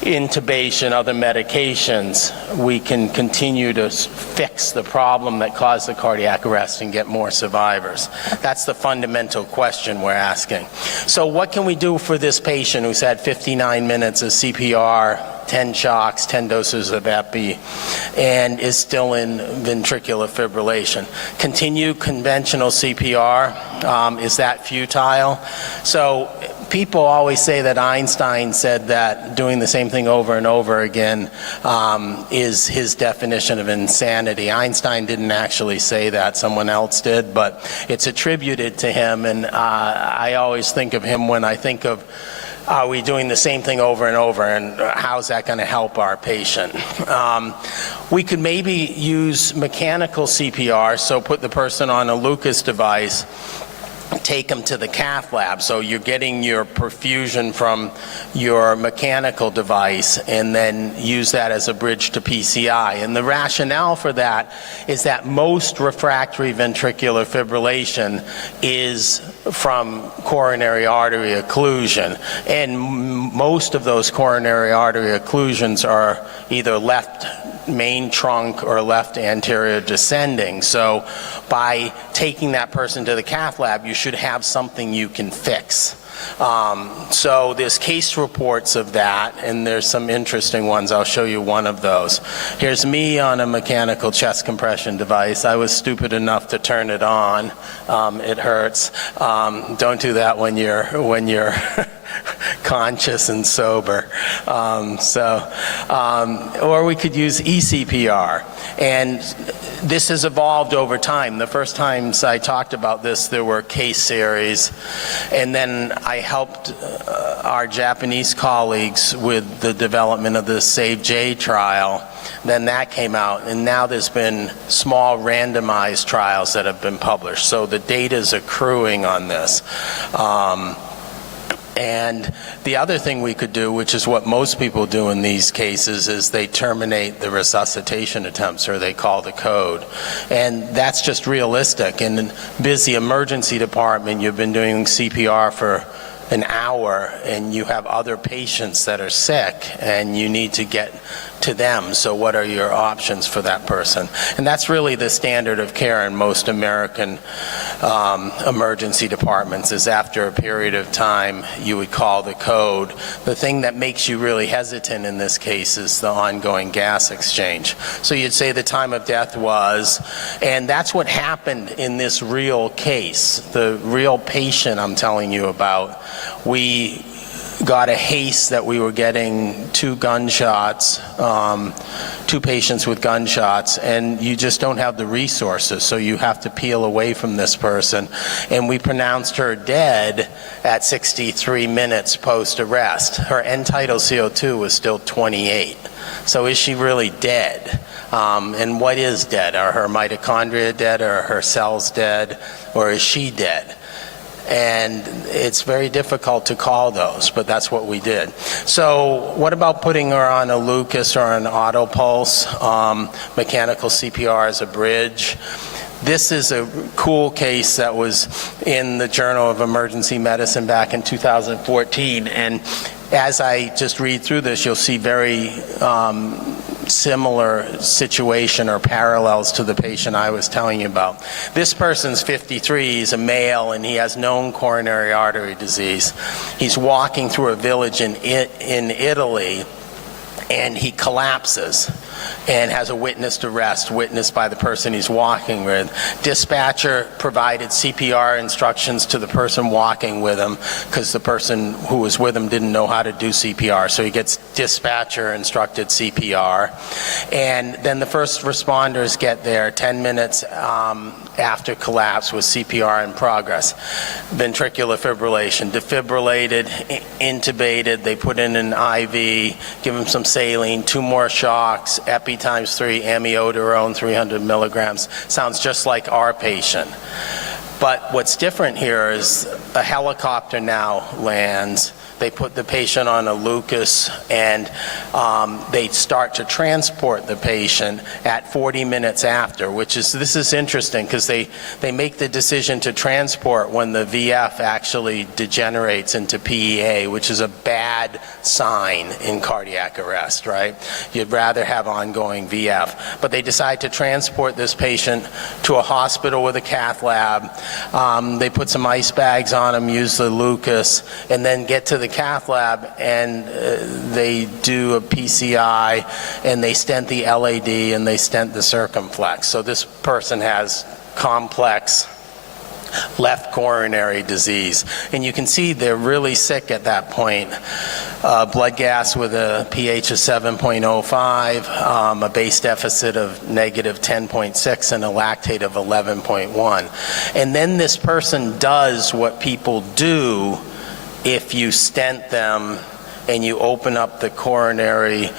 intubation, other medications. We can continue to fix the problem that caused the cardiac arrest and get more survivors. That's the fundamental question we're asking. So what can we do for this patient who's had 59 minutes of CPR, 10 shocks, 10 doses of epi, and is still in ventricular fibrillation? Continue conventional CPR, is that futile? So people always say that Einstein said that doing the same thing over and over again is his definition of insanity. Einstein didn't actually say that, someone else did, but it's attributed to him, and I always think of him when I think of, are we doing the same thing over and over, and how's that going to help our patient? We could maybe use mechanical CPR, so put the person on a Lucas device, take them to the cath lab. So you're getting your perfusion from your mechanical device and then use that as a bridge to PCI. And the rationale for that is that most refractory ventricular fibrillation is from coronary artery occlusion. And most of those coronary artery occlusions are either left main trunk or left anterior descending. So by taking that person to the cath lab, you should have something you can fix. So there's case reports of that, and there's some interesting ones. I'll show you one of those. Here's me on a mechanical chest compression device. I was stupid enough to turn it on. It hurts. Don't do that when you're conscious and sober. Or we could use eCPR. And this has evolved over time. The first times I talked about this, there were case series. And then I helped our Japanese colleagues with the development of the SAVE-J trial. Then that came out, and now there's been small randomized trials that have been published. So the data is accruing on this. And the other thing we could do, which is what most people do in these cases, is they terminate the resuscitation attempts, or they call the code. And that's just realistic. In a busy emergency department, you've been doing CPR for an hour and you have other patients that are sick and you need to get to them. So what are your options for that person? And that's really the standard of care in most American emergency departments is after a period of time, you would call the code. The thing that makes you really hesitant in this case is the ongoing gas exchange. So you'd say the time of death was, and that's what happened in this real case. The real patient I'm telling you about, we got a haste that we were getting 2 gunshots, 2 patients with gunshots, and you just don't have the resources, so you have to peel away from this person. And we pronounced her dead at 63 minutes post-arrest. Her end-tidal CO2 was still 28. So is she really dead? And what is dead? Are her mitochondria dead? Are her cells dead? Or is she dead? And it's very difficult to call those, but that's what we did. So what about putting her on a Lucas or an auto pulse, mechanical CPR as a bridge? This is a cool case that was in the Journal of Emergency Medicine back in 2014, and as I just read through this, you'll see very similar situation or parallels to the patient I was telling you about. This person's 53, he's a male, and he has known coronary artery disease. He's walking through a village in Italy, and he collapses and has a witnessed arrest witnessed by the person he's walking with. Dispatcher provided CPR instructions to the person walking with him because the person who was with him didn't know how to do CPR, so he gets dispatcher instructed CPR. And then the first responders get there 10 minutes after collapse with CPR in progress. Ventricular fibrillation, defibrillated, intubated, they put in an IV, give him some saline, 2 more shocks, epi times 3, amiodarone 300 milligrams. Sounds just like our patient. But what's different here is a helicopter now lands. They put the patient on a Lucas, and they start to transport the patient at 40 minutes after, this is interesting because they make the decision to transport when the VF actually degenerates into PEA, which is a bad sign in cardiac arrest, right? You'd rather have ongoing VF. But they decide to transport this patient to a hospital with a cath lab. They put some ice bags on him, use the Lucas, and then get to the cath lab, and they do a PCI, and they stent the LAD, and they stent the circumflex. So this person has complex left coronary disease. And you can see they're really sick at that point. Blood gas with a pH of 7.05, a base deficit of negative 10.6, and a lactate of 11.1. And then this person does what people do if you stent them and you open up the coronary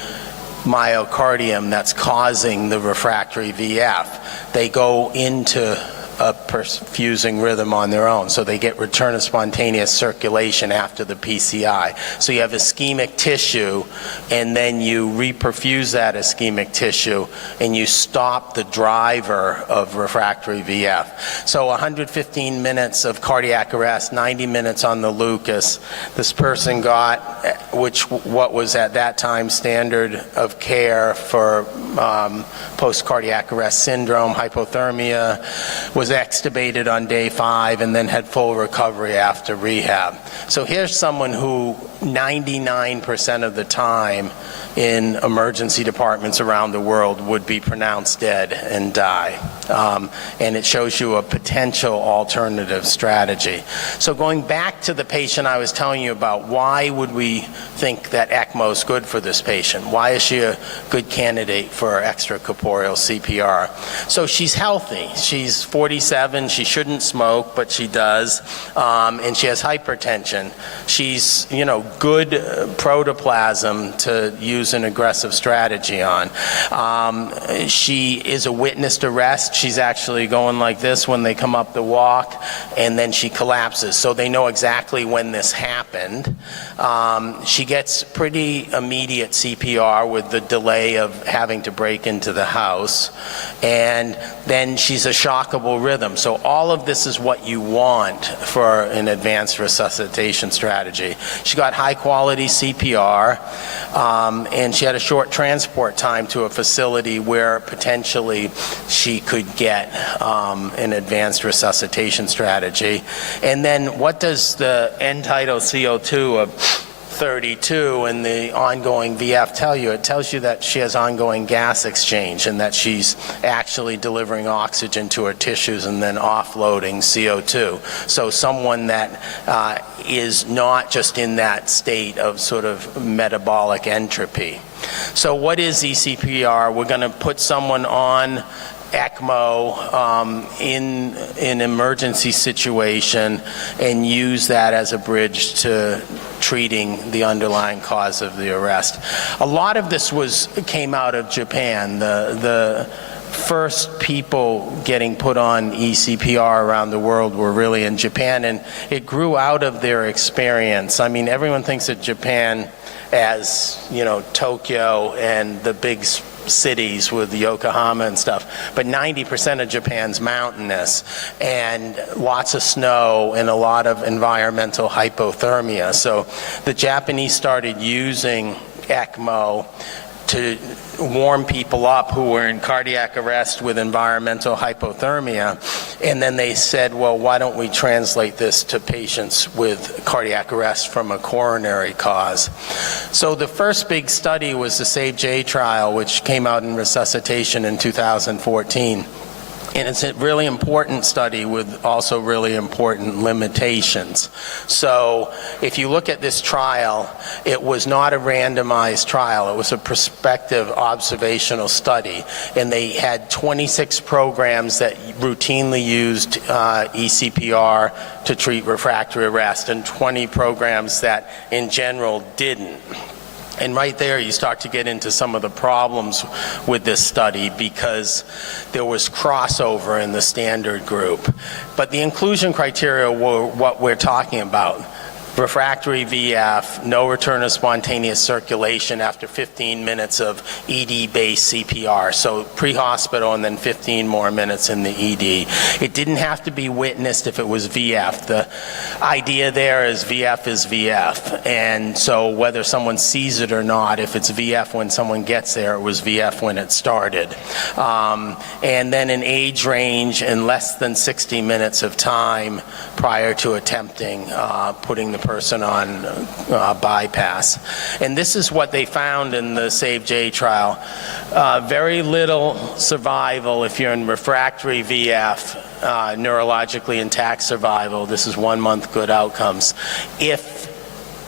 myocardium that's causing the refractory VF. They go into a perfusing rhythm on their own, so they get return of spontaneous circulation after the PCI. So you have ischemic tissue, and then you reperfuse that ischemic tissue, and you stop the driver of refractory VF. So 115 minutes of cardiac arrest, 90 minutes on the Lucas. This person got, what was at that time standard of care for post-cardiac arrest syndrome, hypothermia, was extubated on day 5 and then had full recovery after rehab. So here's someone who 99% of the time in emergency departments around the world would be pronounced dead and die. And it shows you a potential alternative strategy. So going back to the patient I was telling you about, why would we think that ECMO is good for this patient? Why is she a good candidate for extracorporeal CPR? So she's healthy. She's 47. She shouldn't smoke, but she does. And she has hypertension. She's, good protoplasm to use an aggressive strategy on. She is a witnessed arrest. She's actually going like this when they come up the walk, and then she collapses. So they know exactly when this happened. She gets pretty immediate CPR with the delay of having to break into the house. And then she's a shockable rhythm. So all of this is what you want for an advanced resuscitation strategy. She got high quality CPR, and she had a short transport time to a facility where potentially she could get an advanced resuscitation strategy. And then what does the end tidal CO2 of 32 and the ongoing VF tell you? It tells you that she has ongoing gas exchange and that she's actually delivering oxygen to her tissues and then offloading CO2. So someone that is not just in that state of sort of metabolic entropy. So what is ECPR? We're going to put someone on ECMO in an emergency situation and use that as a bridge to treating the underlying cause of the arrest. A lot of this came out of Japan. The first people getting put on ECPR around the world were really in Japan, and it grew out of their experience. I mean, everyone thinks of Japan as, you know, Tokyo and the big cities with Yokohama and stuff, but 90% of Japan's mountainous and lots of snow and a lot of environmental hypothermia. So the Japanese started using ECMO to warm people up who were in cardiac arrest with environmental hypothermia, and then they said, well, why don't we translate this to patients with cardiac arrest from a coronary cause? So the first big study was the SAVE-J trial, which came out in resuscitation in 2014. And it's a really important study with also really important limitations. So if you look at this trial, it was not a randomized trial. It was a prospective observational study. And they had 26 programs that routinely used ECPR to treat refractory arrest and 20 programs that in general didn't. And right there you start to get into some of the problems with this study because there was crossover in the standard group. But the inclusion criteria were what we're talking about. Refractory VF, no return of spontaneous circulation after 15 minutes of ED-based CPR, so pre-hospital and then 15 more minutes in the ED. It didn't have to be witnessed if it was VF. The idea there is VF, and so whether someone sees it or not, if it's VF when someone gets there, it was VF when it started. And then an age range in less than 60 minutes of time prior to attempting putting the person on bypass. And this is what they found in the SAVE-J trial. Very little survival if you're in refractory VF, neurologically intact survival. This is 1 month good outcomes. If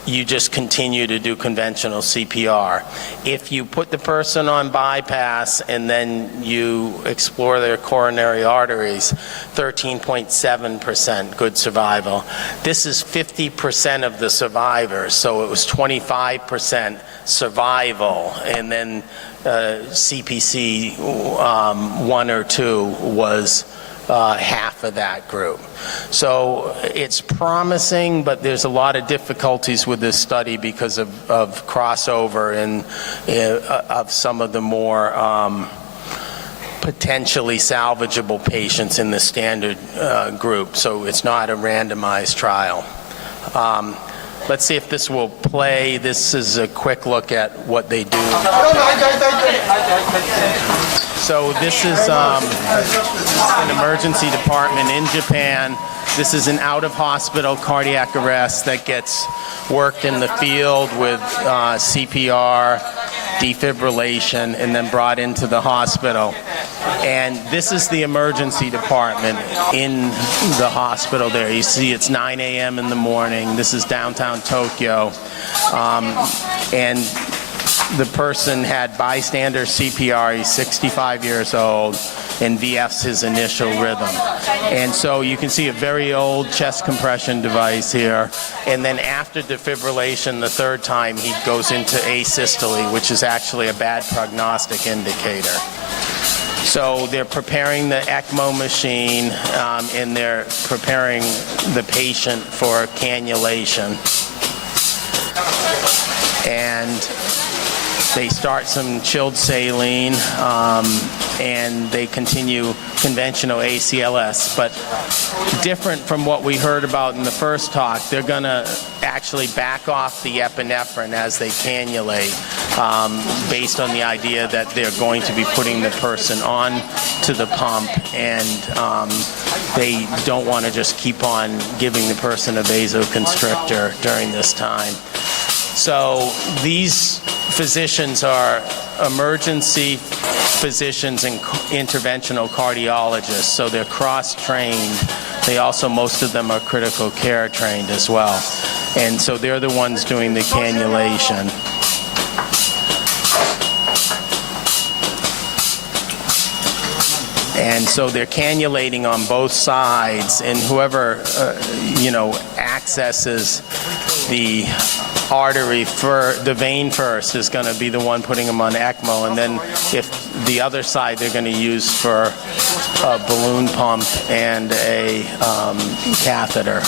you just continue to do conventional CPR. If you put the person on bypass and then you explore their coronary arteries, 13.7% good survival. This is 50% of the survivors, so it was 25% survival, and then CPC 1 or 2 was half of that group. So it's promising, but there's a lot of difficulties with this study because of crossover and of some of the more potentially salvageable patients in the standard group. So it's not a randomized trial. Let's see if this will play. This is a quick look at what they do. So this is an emergency department in Japan. This is an out-of-hospital cardiac arrest that gets worked in the field with CPR, defibrillation, and then brought into the hospital. And this is the emergency department in the hospital there. You see it's 9 a.m. in the morning. This is downtown Tokyo. And the person had bystander CPR. He's 65 years old, and VF's his initial rhythm. And so you can see a very old chest compression device here. And then after defibrillation, the third time, he goes into asystole, which is actually a bad prognostic indicator. So they're preparing the ECMO machine, and they're preparing the patient for cannulation. And They start some chilled saline, and they continue conventional ACLS. But different from what we heard about in the first talk, they're going to actually back off the epinephrine as they cannulate, based on the idea that they're going to be putting the person on to the pump, and they don't want to just keep on giving the person a vasoconstrictor during this time. So these physicians are emergency physicians and interventional cardiologists, so they're cross-trained. They also, most of them are critical care trained as well. And so they're the ones doing the cannulation. And so they're cannulating on both sides, and whoever, accesses the artery for the vein first is going to be the one putting them on ECMO, and then if the other side they're going to use for a balloon pump and a catheter.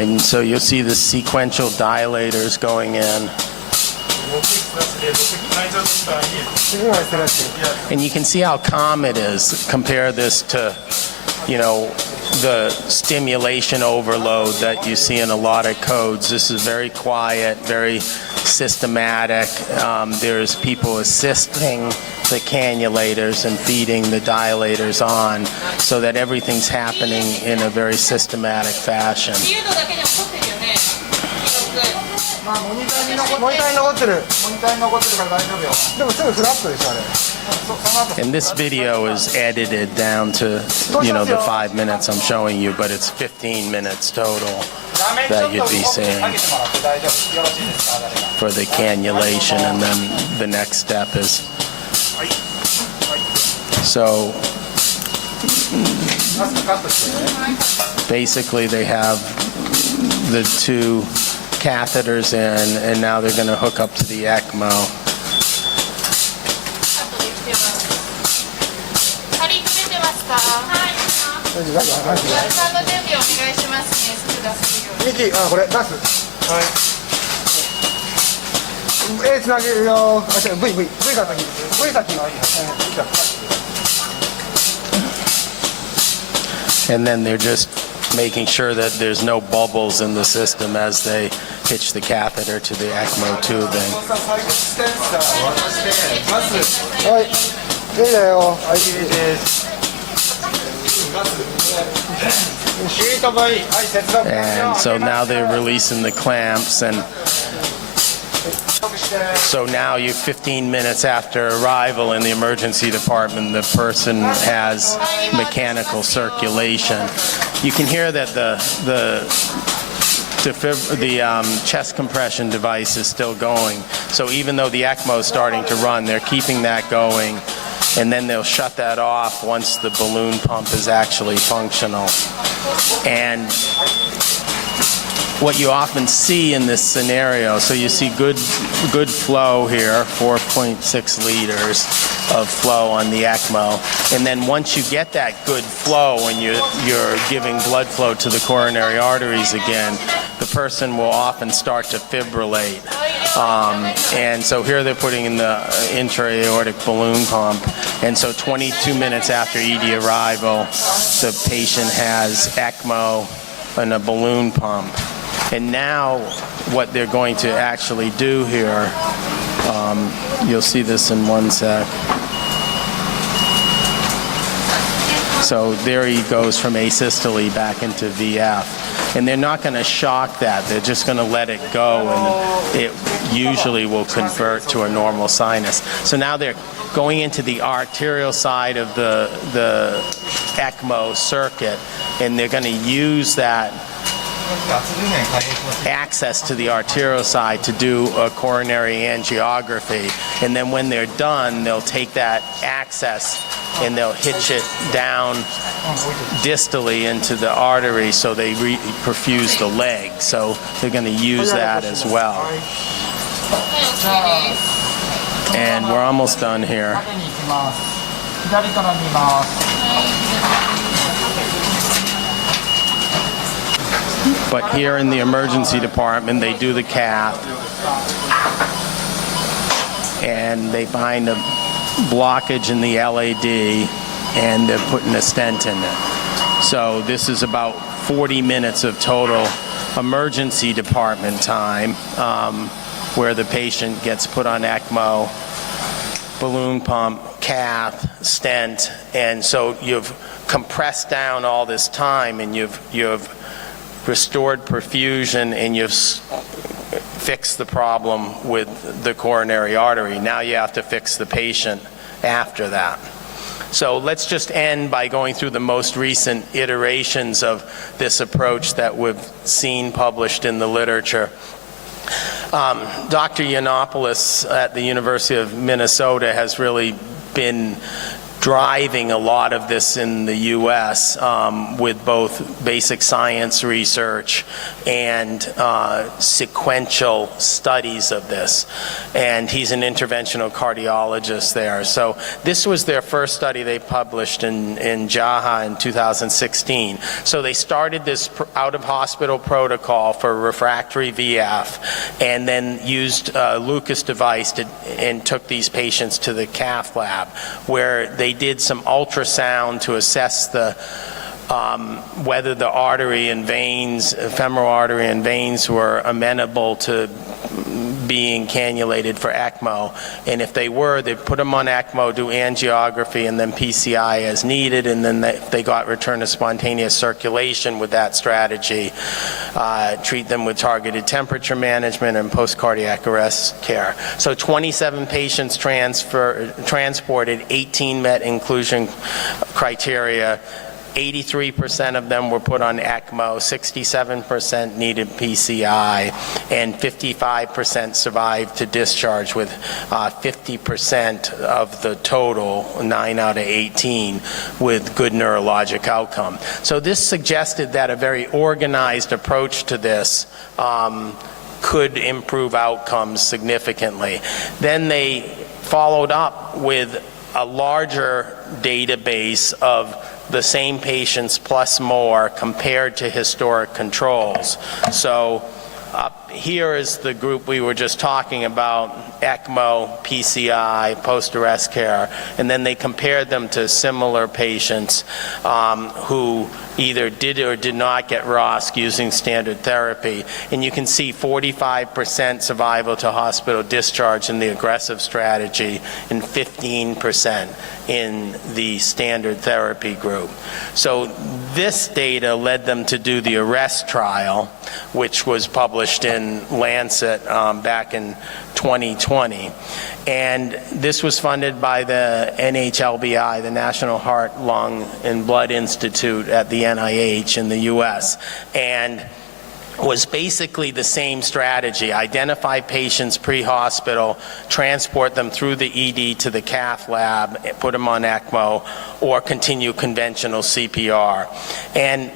And so you'll see the sequential dilators going in. And you can see how calm it is. Compare this to, the stimulation overload that you see in a lot of codes. This is very quiet, very systematic. There's people assisting the cannulators and feeding the dilators on, so that everything's happening in a very systematic fashion. And this video is edited down to, the 5 minutes I'm showing you, but it's 15 minutes total that you'd be seeing for the cannulation, and then the next step is, so basically they have the two catheters in, and now they're going to hook up to the ECMO. And then they're just making sure that there's no bubbles in the system as they hitch the catheter to the ECMO tubing. And so now they're releasing the clamps, and so now you 15 minutes after arrival in the emergency department, the person has mechanical circulation. You can hear that the chest compression device is still going. So even though the ECMO is starting to run, they're keeping that going, and then they'll shut that off once the balloon pump is actually functional. And what you often see in this scenario, so you see good flow here, 4.6 liters of flow on the ECMO, and then once you get that good flow and you're giving blood flow to the coronary arteries again, the person will often start to fibrillate. And so here they're putting in the intra-aortic balloon pump, and so 22 minutes after ED arrival, the patient has ECMO and a balloon pump. And now what they're going to actually do here, you'll see this in one sec. So there he goes from asystole back into VF. And they're not going to shock that. They're just going to let it go, and it usually will convert to a normal sinus. So now they're going into the arterial side of the ECMO circuit, and they're going to use that access to the arterial side to do a coronary angiography. And then when they're done, they'll take that access and they'll hitch it down distally into the artery so they perfuse the leg. So they're going to use that as well. And we're almost done here. But here in the emergency department, they do the cath, and they find a blockage in the LAD, and they're putting a stent in it. So this is about 40 minutes of total emergency department time, where the patient gets put on ECMO, balloon pump, cath, stent, and so you've compressed down all this time, and you've restored perfusion, and you've fixed the problem with the coronary artery. Now you have to fix the patient after that. So let's just end by going through the most recent iterations of this approach that we've seen published in the literature. Dr. Yiannopoulos at the University of Minnesota has really been driving a lot of this in the U.S. With both basic science research and sequential studies of this. And he's an interventional cardiologist there. So this was their first study they published in JAHA in 2016. So they started this out-of-hospital protocol for refractory VF, and then used a Lucas device and took these patients to the cath lab, where they did some ultrasound to assess the whether the artery and veins, femoral artery and veins, were amenable to being cannulated for ECMO. And if they were, they'd put them on ECMO, do angiography, and then PCI as needed, and then they got return to spontaneous circulation with that strategy, treat them with targeted temperature management and post-cardiac arrest care. So 27 patients transported, 18 met inclusion criteria. 83% of them were put on ECMO, 67% needed PCI, and 55% survived to discharge, with 50% of the total, 9 out of 18, with good neurologic outcome. So this suggested that a very organized approach to this could improve outcomes significantly. Then they followed up with a larger database of the same patients plus more compared to historic controls. So here is the group we were just talking about, ECMO, PCI, post-arrest care, and then they compared them to similar patients who either did or did not get ROSC using standard therapy. And you can see 45% survival to hospital discharge in the aggressive strategy and 15% in the standard therapy group. So this data led them to do the arrest trial, which was published in Lancet back in 2020. And this was funded by the NHLBI, the National Heart, Lung, and Blood Institute at the NIH in the US, and was basically the same strategy: identify patients pre-hospital, transport them through the ED to the cath lab, put them on ECMO, or continue conventional CPR. And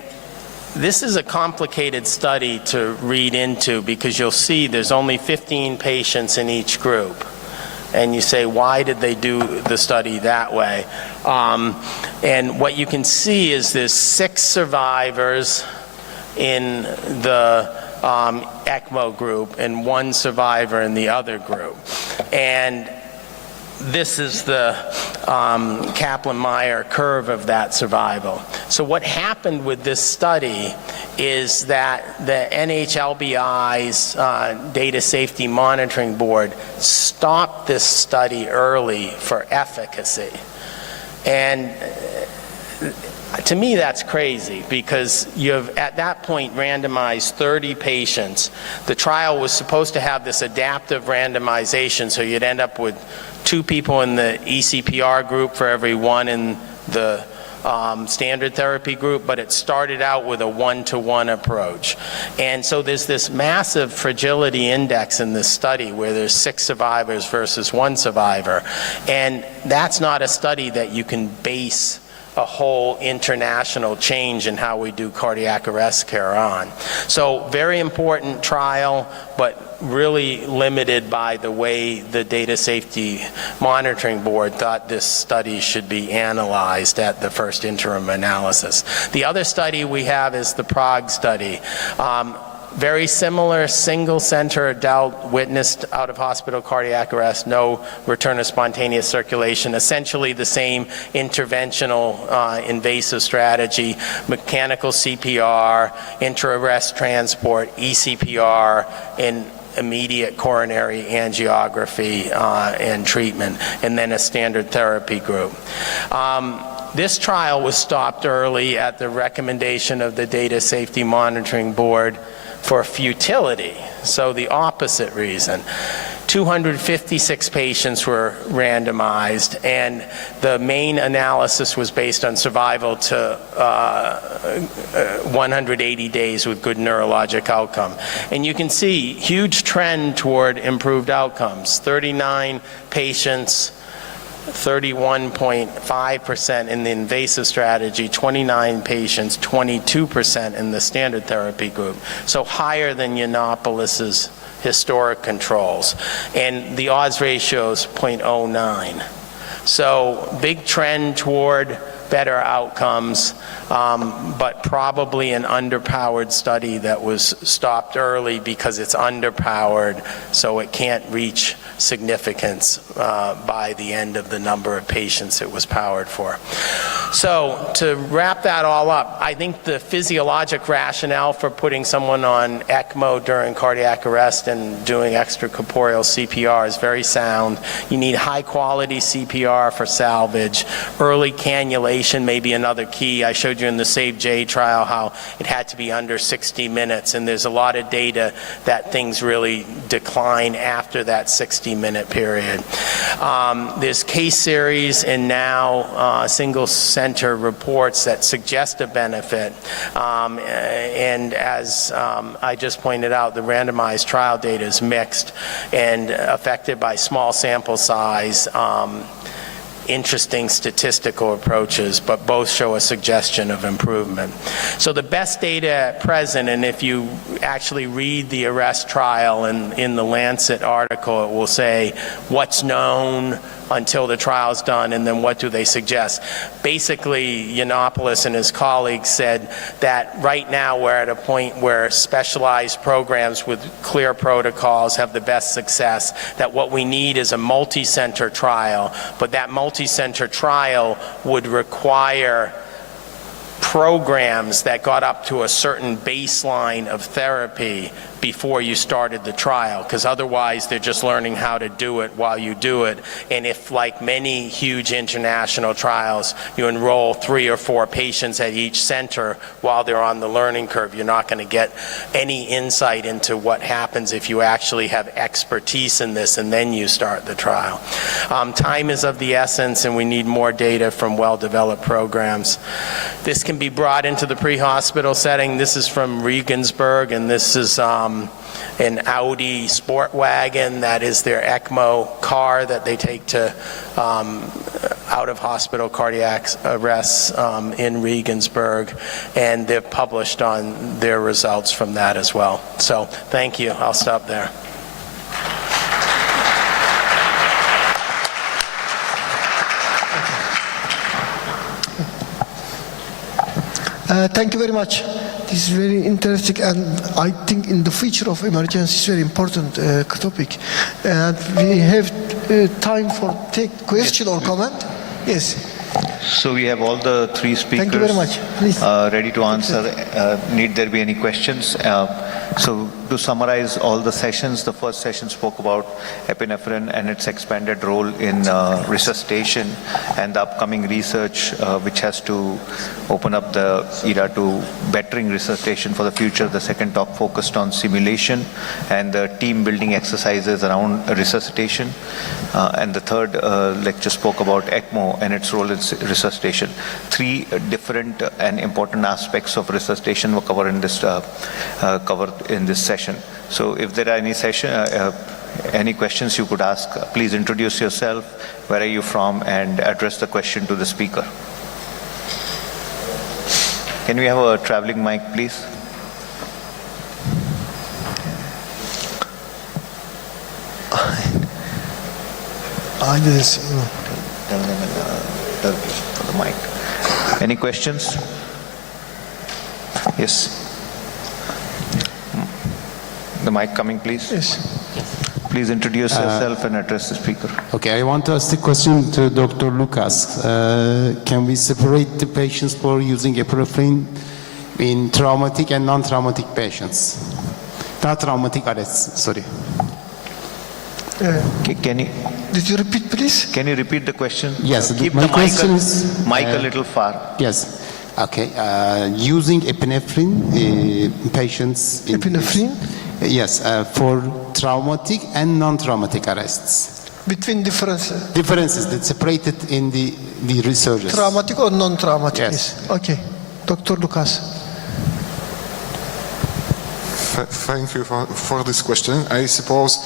this is a complicated study to read into, because you'll see there's only 15 patients in each group. And you say, why did they do the study that way? And what you can see is there's 6 survivors in the ECMO group and 1 survivor in the other group. And this is the Kaplan-Meier curve of that survival. So what happened with this study is that the NHLBI's Data Safety Monitoring Board stopped this study early for efficacy. And to me, that's crazy, because you've at that point randomized 30 patients. The trial was supposed to have this adaptive randomization, so you'd end up with 2 people in the ECPR group for every 1 in the standard therapy group, but it started out with a 1-to-1 approach. And so there's this massive fragility index in this study where there's 6 survivors versus 1 survivor. And that's not a study that you can base a whole international change in how we do cardiac arrest care on. So very important trial, but really limited by the way the Data Safety Monitoring Board thought this study should be analyzed at the first interim analysis. The other study we have is the Prague study. Very similar, single-center adult witnessed out-of-hospital cardiac arrest, no return of spontaneous circulation, essentially the same interventional invasive strategy, mechanical CPR, intra-arrest transport, ECPR, and immediate coronary angiography and treatment, and then a standard therapy group. This trial was stopped early at the recommendation of the Data Safety Monitoring Board for futility, so the opposite reason. 256 patients were randomized, and the main analysis was based on survival to 180 days with good neurologic outcome. And you can see huge trend toward improved outcomes. 39 patients, 31.5% in the invasive strategy, 29 patients, 22% in the standard therapy group. So higher than Yiannopoulos' historic controls. And the odds ratio is 0.09. So big trend toward better outcomes, but probably an underpowered study that was stopped early because it's underpowered, so it can't reach significance by the end of the number of patients it was powered for. So to wrap that all up, I think the physiologic rationale for putting someone on ECMO during cardiac arrest and doing extracorporeal CPR is very sound. You need high quality CPR for salvage. Early cannulation may be another key. I showed you in the SAVE-J trial how it had to be under 60 minutes, and there's a lot of data that things really decline after that 60-minute period. There's case series and now single center reports that suggest a benefit, and as I just pointed out, the randomized trial data is mixed and affected by small sample size, interesting statistical approaches, but both show a suggestion of improvement. So the best data at present, and if you actually read the arrest trial in the Lancet article, it will say what's known until the trial's done, and then what do they suggest. Basically, Yiannopoulos and his colleagues said that right now we're at a point where specialized programs with clear protocols have the best success, that what we need is a multi-center trial, but that multi-center trial would require programs that got up to a certain baseline of therapy before you started the trial, because otherwise they're just learning how to do it while you do it. And if, like many huge international trials, you enroll 3 or 4 patients at each center while they're on the learning curve, you're not going to get any insight into what happens if you actually have expertise in this and then you start the trial. Time is of the essence, and we need more data from well-developed programs. This can be brought into the pre-hospital setting. This is from Regensburg, and this is an Audi sport wagon that is their ECMO car that they take to out-of-hospital cardiac arrests in Regensburg, and they've published on their results from that as well. So thank you. I'll stop there. Thank you very much. This is very interesting, and I think in the future of emergency is very important topic. And we have time for take question or comment. Yes. So we have all the 3 speakers. Thank you very much. Please. Ready to answer. Need there be any questions? So to summarize all the sessions, the first session spoke about epinephrine and its expanded role in resuscitation and the upcoming research which has to open up the era to bettering resuscitation for the future. The second talk focused on simulation and the team building exercises around resuscitation. And the third lecture spoke about ECMO and its role in resuscitation. 3 different and important aspects of resuscitation were covered in this session. So if there are any questions you could ask, please introduce yourself, where are you from, and address the question to the speaker. Can we have a traveling mic, please? I didn't see. Tell them in Turkish for the mic. Any questions? Yes. The mic coming, please. Yes. Please introduce yourself and address the speaker. Okay, I want to ask the question to Dr. Lucas. Can we separate the patients for using epinephrine in traumatic and non-traumatic patients? Not traumatic arrests, sorry. Can you Did you repeat, please? repeat the question? Yes, Keep my the question is... mic a little far. Yes, okay. Using epinephrine patients... Epinephrine? Yes, for traumatic and non-traumatic arrests. Between Differences that separated in the researches. traumatic or non-traumatic? Yes. Okay. Dr. Lucas. Thank you for this question. I suppose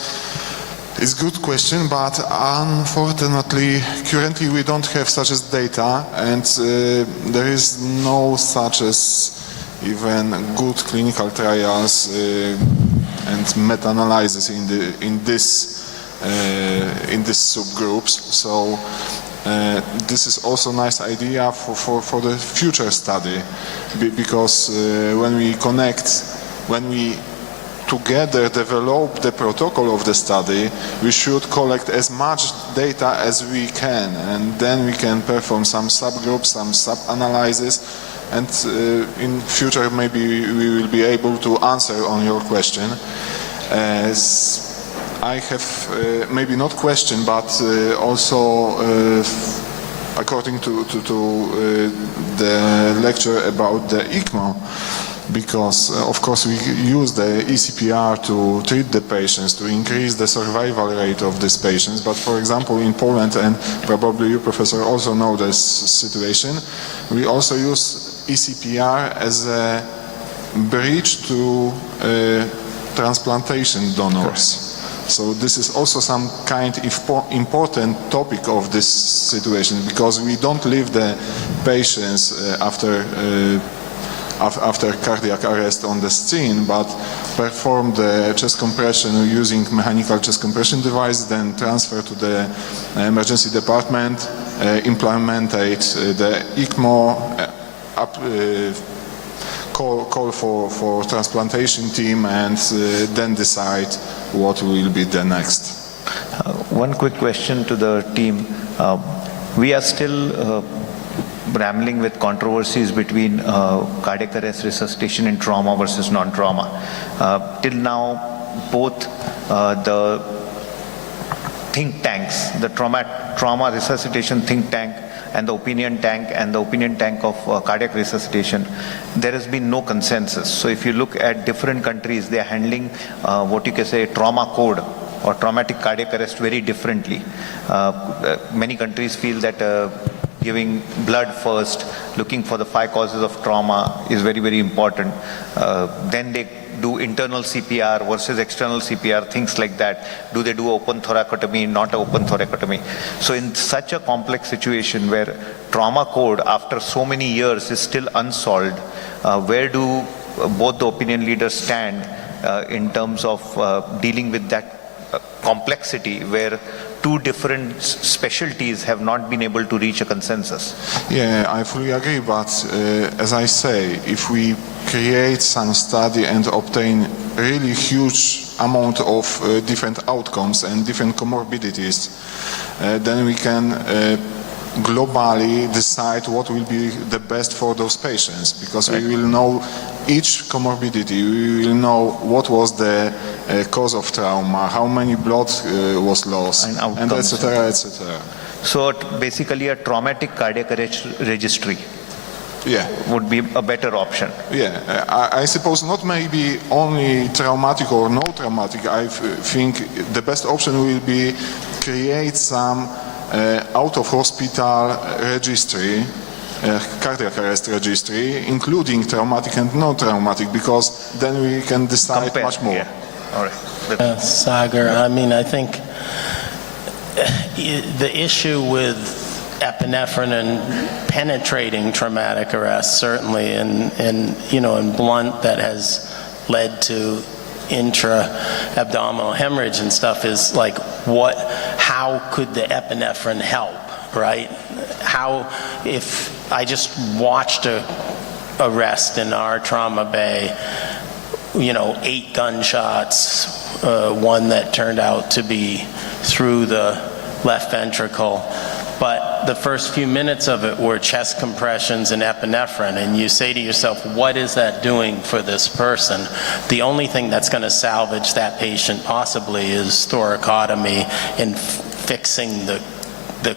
it's a good question, but unfortunately, currently we don't have such as data, and there is no such as even good clinical trials and meta-analysis in this subgroups. So this is also a nice idea for the future study, because when we together develop the protocol of the study, we should collect as much data as we can, and then we can perform some subgroups, some sub-analysis, and in future maybe we will be able to answer on your question. I have maybe not question, but also according to the lecture about the ECMO, because of course we use the ECPR to treat the patients, to increase the survival rate of these patients. But for example, in Poland, and probably you, Professor, also know this situation, we also use ECPR as a bridge to transplantation donors. So this is also some kind of important topic of this situation, because we don't leave the patients after cardiac arrest on the scene, but perform the chest compression using mechanical chest compression device, then transfer to the emergency department, implement the ECMO, call for transplantation team, and then decide what will be the next. One quick question to the team. We are still rambling with controversies between cardiac arrest resuscitation in trauma versus non-trauma. Till now, both the think tanks, the trauma resuscitation think tank and the opinion tank of cardiac resuscitation, there has been no consensus. So if you look at different countries, they are handling what you can say trauma code or traumatic cardiac arrest very differently. Many countries feel that giving blood first, looking for the 5 causes of trauma is very, very important. Then they do internal CPR versus external CPR, things like that. Do they do open thoracotomy, not open thoracotomy? So in such a complex situation where trauma code after so many years is still unsolved, where do both the opinion leaders stand in terms of dealing with that complexity where two different specialties have not been able to reach a consensus? Yeah, I fully agree, but as I say, if we create some study and obtain really huge amount of different outcomes and different comorbidities, then we can globally decide what will be the best for those patients, because we will know each comorbidity, we will know what was the cause of trauma, how many blood was lost, and etc., etc. So basically a traumatic cardiac arrest registry would be a better option. Yeah, I suppose not maybe only traumatic or no traumatic. I think the best option will be create some out-of-hospital registry, cardiac arrest registry, including traumatic and non-traumatic, because then we can decide much more. Yeah. All right. Sagar, I mean, I think the issue with epinephrine and penetrating traumatic arrest, certainly in blunt, that has led to intra-abdominal hemorrhage and stuff, is like how could the epinephrine help, right? How, if I just watched a arrest in our trauma bay, 8 gunshots, one that turned out to be through the left ventricle, but the first few minutes of it were chest compressions and epinephrine, and you say to yourself, what is that doing for this person? The only thing that's going to salvage that patient possibly is thoracotomy and fixing the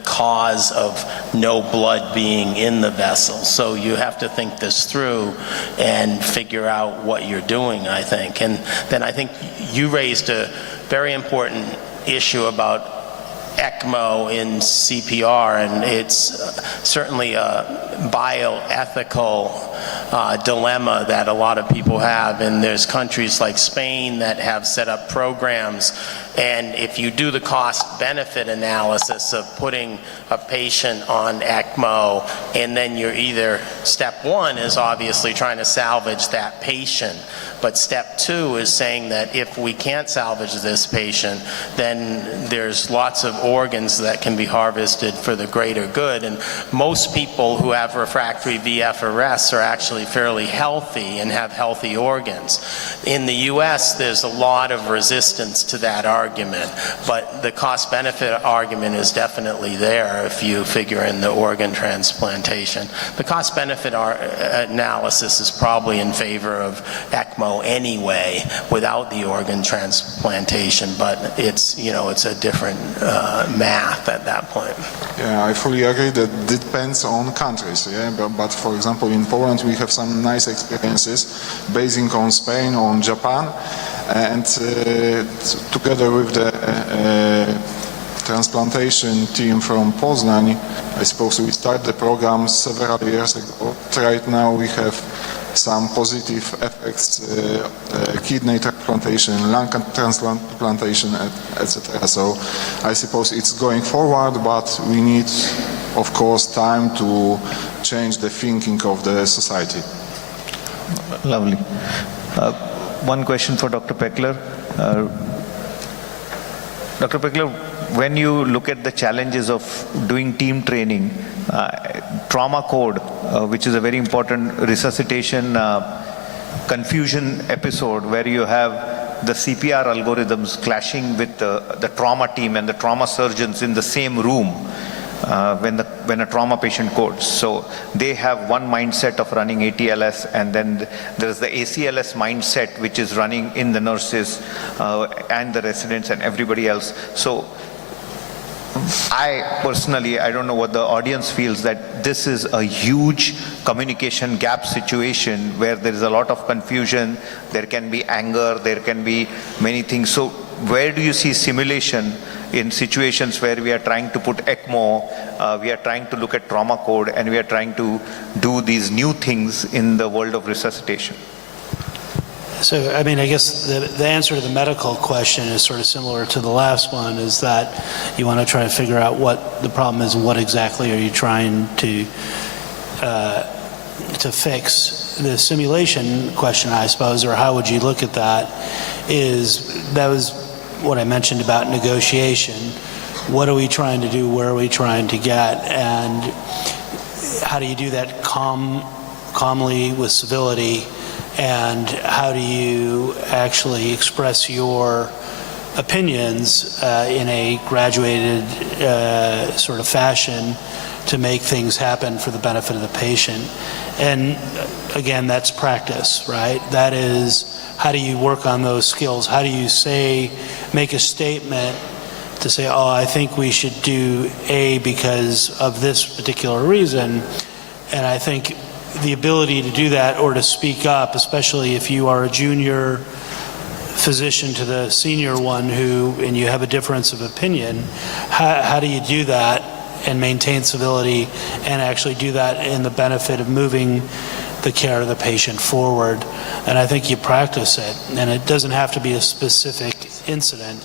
cause of no blood being in the vessel. So you have to think this through and figure out what you're doing, I think. And then I think you raised a very important issue about ECMO in CPR, and it's certainly a bioethical dilemma that a lot of people have, and there's countries like Spain that have set up programs, and if you do the cost-benefit analysis of putting a patient on ECMO, and then you're either, step one is obviously trying to salvage that patient, but step two is saying that if we can't salvage this patient, then there's lots of organs that can be harvested for the greater good. And most people who have refractory VF arrests are actually fairly healthy and have healthy organs. In the US, there's a lot of resistance to that argument, but the cost-benefit argument is definitely there if you figure in the organ transplantation. The cost-benefit analysis is probably in favor of ECMO anyway without the organ transplantation, but it's a different math at that point. Yeah, I fully agree that it depends on countries. Yeah, but for example, in Poland we have some nice experiences basing on Spain, on Japan, and together with the transplantation team from Poznań, I suppose we started the program several years ago. Right now we have some positive effects, kidney transplantation, lung transplantation, etc. So I suppose it's going forward, but we need, of course, time to change the thinking of the society. Lovely. One question for Dr. Peckler. Dr. Peckler, when you look at the challenges of doing team training, trauma code, which is a very important resuscitation confusion episode where you have the CPR algorithms clashing with the trauma team and the trauma surgeons in the same room when a trauma patient codes. So they have one mindset of running ATLS, and then there's the ACLS mindset which is running in the nurses and the residents and everybody else. So I personally, I don't know what the audience feels, that this is a huge communication gap situation where there is a lot of confusion, there can be anger, there can be many things. So where do you see simulation in situations where we are trying to put ECMO, we are trying to look at trauma code, and we are trying to do these new things in the world of resuscitation? So, I mean, I guess the answer to the medical question is sort of similar to the last one, is that you want to try to figure out what the problem is and what exactly are you trying to fix. The simulation question, I suppose, or how would you look at that, that was what I mentioned about negotiation. What are we trying to do? Where are we trying to get? And how do you do that calmly with civility? And how do you actually express your opinions in a graduated sort of fashion to make things happen for the benefit of the patient? And again, that's practice, right? That is, how do you work on those skills? How do you make a statement to say, oh, I think we should do A because of this particular reason? And I think the ability to do that, or to speak up, especially if you are a junior physician to the senior one and you have a difference of opinion, how do you do that and maintain civility and actually do that in the benefit of moving the care of the patient forward? And I think you practice it, and it doesn't have to be a specific incident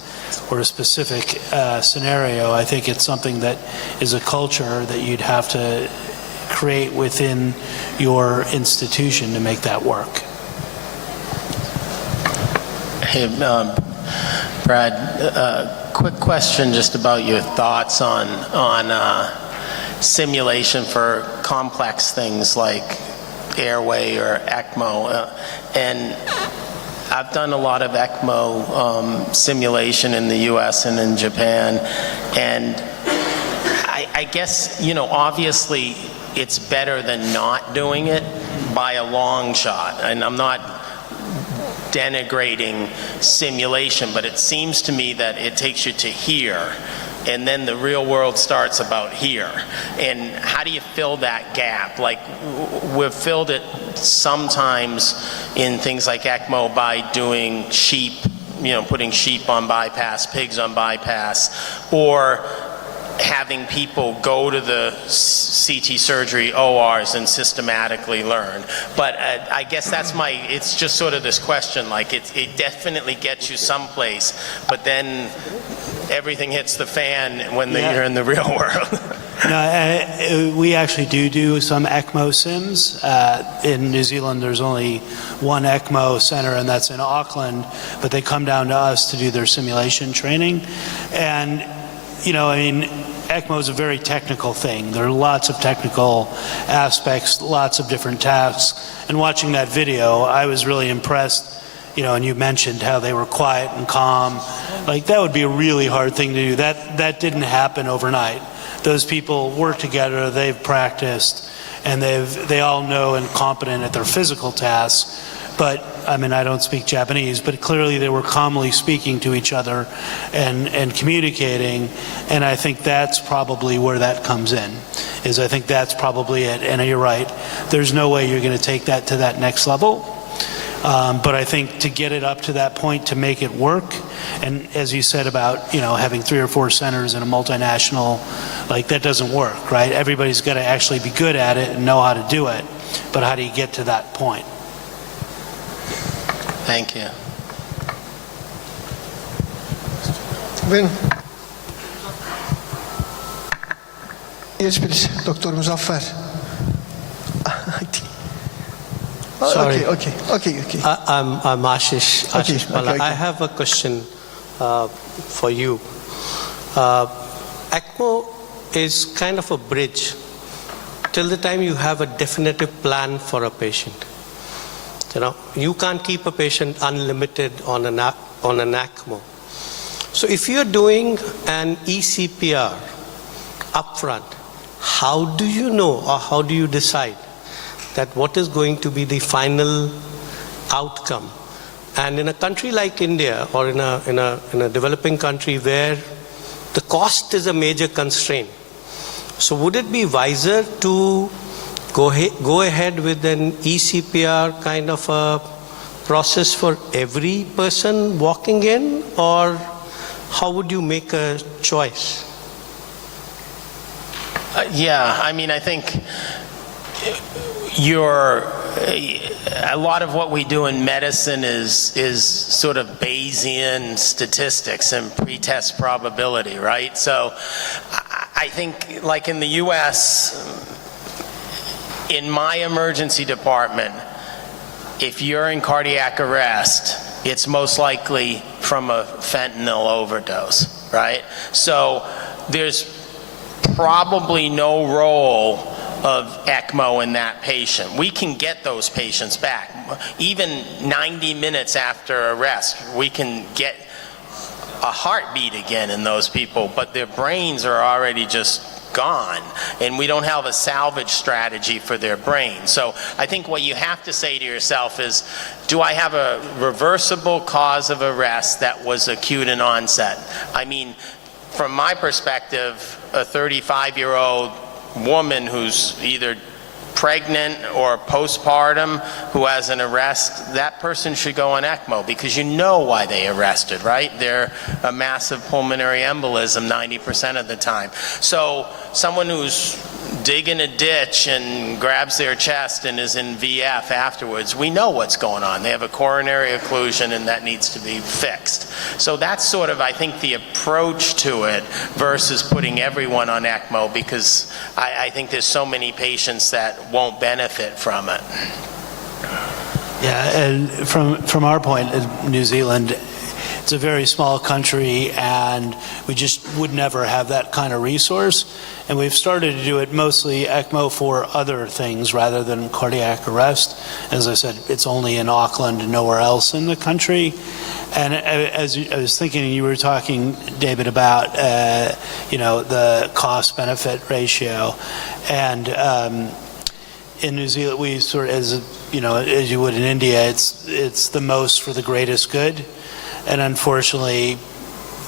or a specific scenario. I think it's something that is a culture that you'd have to create within your institution to make that work. Hey, Brad, quick question just about your thoughts on simulation for complex things like airway or ECMO. And I've done a lot of ECMO simulation in the US and in Japan. And I guess, you know, obviously it's better than not doing it by a long shot. And I'm not denigrating simulation, but it seems to me that it takes you to here, and then the real world starts about here. And how do you fill that gap? Like, we've filled it sometimes in things like ECMO by doing sheep, you know, putting sheep on bypass, pigs on bypass, or having people go to the CT surgery ORs and systematically learn. But I guess that's it's just sort of this question, like it definitely gets you someplace, but then everything hits the fan when you're in the real world. No, we actually do some ECMO sims. In New Zealand, there's only one ECMO center, and that's in Auckland, but they come down to us to do their simulation training. And you know, I mean, ECMO is a very technical thing. There are lots of technical aspects, lots of different tasks. And watching that video, I was really impressed, you know, and you mentioned how they were quiet and calm. Like, that would be a really hard thing to do. That didn't happen overnight. Those people work together, they've practiced, and they all know and competent at their physical tasks. But I mean, I don't speak Japanese, but clearly they were calmly speaking to each other and communicating, and I think that's probably where that comes in, is I think that's probably it. And you're right, there's no way you're going to take that to that next level, but I think to get it up to that point, to make it work, and as you said about, you know, having 3 or 4 centers in a multinational, like, that doesn't work, right? Everybody's got to actually be good at it and know how to do it, but how do you get to that point? Thank you. Buyurun. Yes, please, Dr. Muzaffer. Sorry. Okay. I'm Ashish Pala. Okay. I have a question for you. ECMO is kind of a bridge till the time you have a definitive plan for a patient. You know, you can't keep a patient unlimited on an ECMO. So if you're doing an eCPR upfront, how do you know, or how do you decide that what is going to be the final outcome? And in a country like India, or in a developing country where the cost is a major constraint, so would it be wiser to go ahead with an eCPR kind of a process for every person walking in, or how would you make a choice? Yeah, I mean, I think a lot of what we do in medicine is sort of Bayesian statistics and pretest probability, right? So I think, like in the US, in my emergency department, if you're in cardiac arrest, it's most likely from a fentanyl overdose, right? So there's probably no role of ECMO in that patient. We can get those patients back. Even 90 minutes after arrest, we can get a heartbeat again in those people, but their brains are already just gone, and we don't have a salvage strategy for their brain. So I think what you have to say to yourself is, do I have a reversible cause of arrest that was acute in onset? I mean, from my perspective, a 35-year-old woman who's either pregnant or postpartum who has an arrest, that person should go on ECMO, because you know why they arrested, right? They're a massive pulmonary embolism 90% of the time. So someone who's digging a ditch and grabs their chest and is in VF afterwards, we know what's going on. They have a coronary occlusion and that needs to be fixed. So that's sort of, I think, the approach to it versus putting everyone on ECMO, because I think there's so many patients that won't benefit from it. Yeah, and from our point in New Zealand, it's it's a very small country, and we just would never have that kind of resource. And we've started to do it mostly ECMO for other things rather than cardiac arrest. As I said, it's only in Auckland and nowhere else in the country. And as I was thinking, you were talking, David, about the cost-benefit ratio, and in New Zealand, we sort of, as you would in India, it's the most for the greatest good, and unfortunately,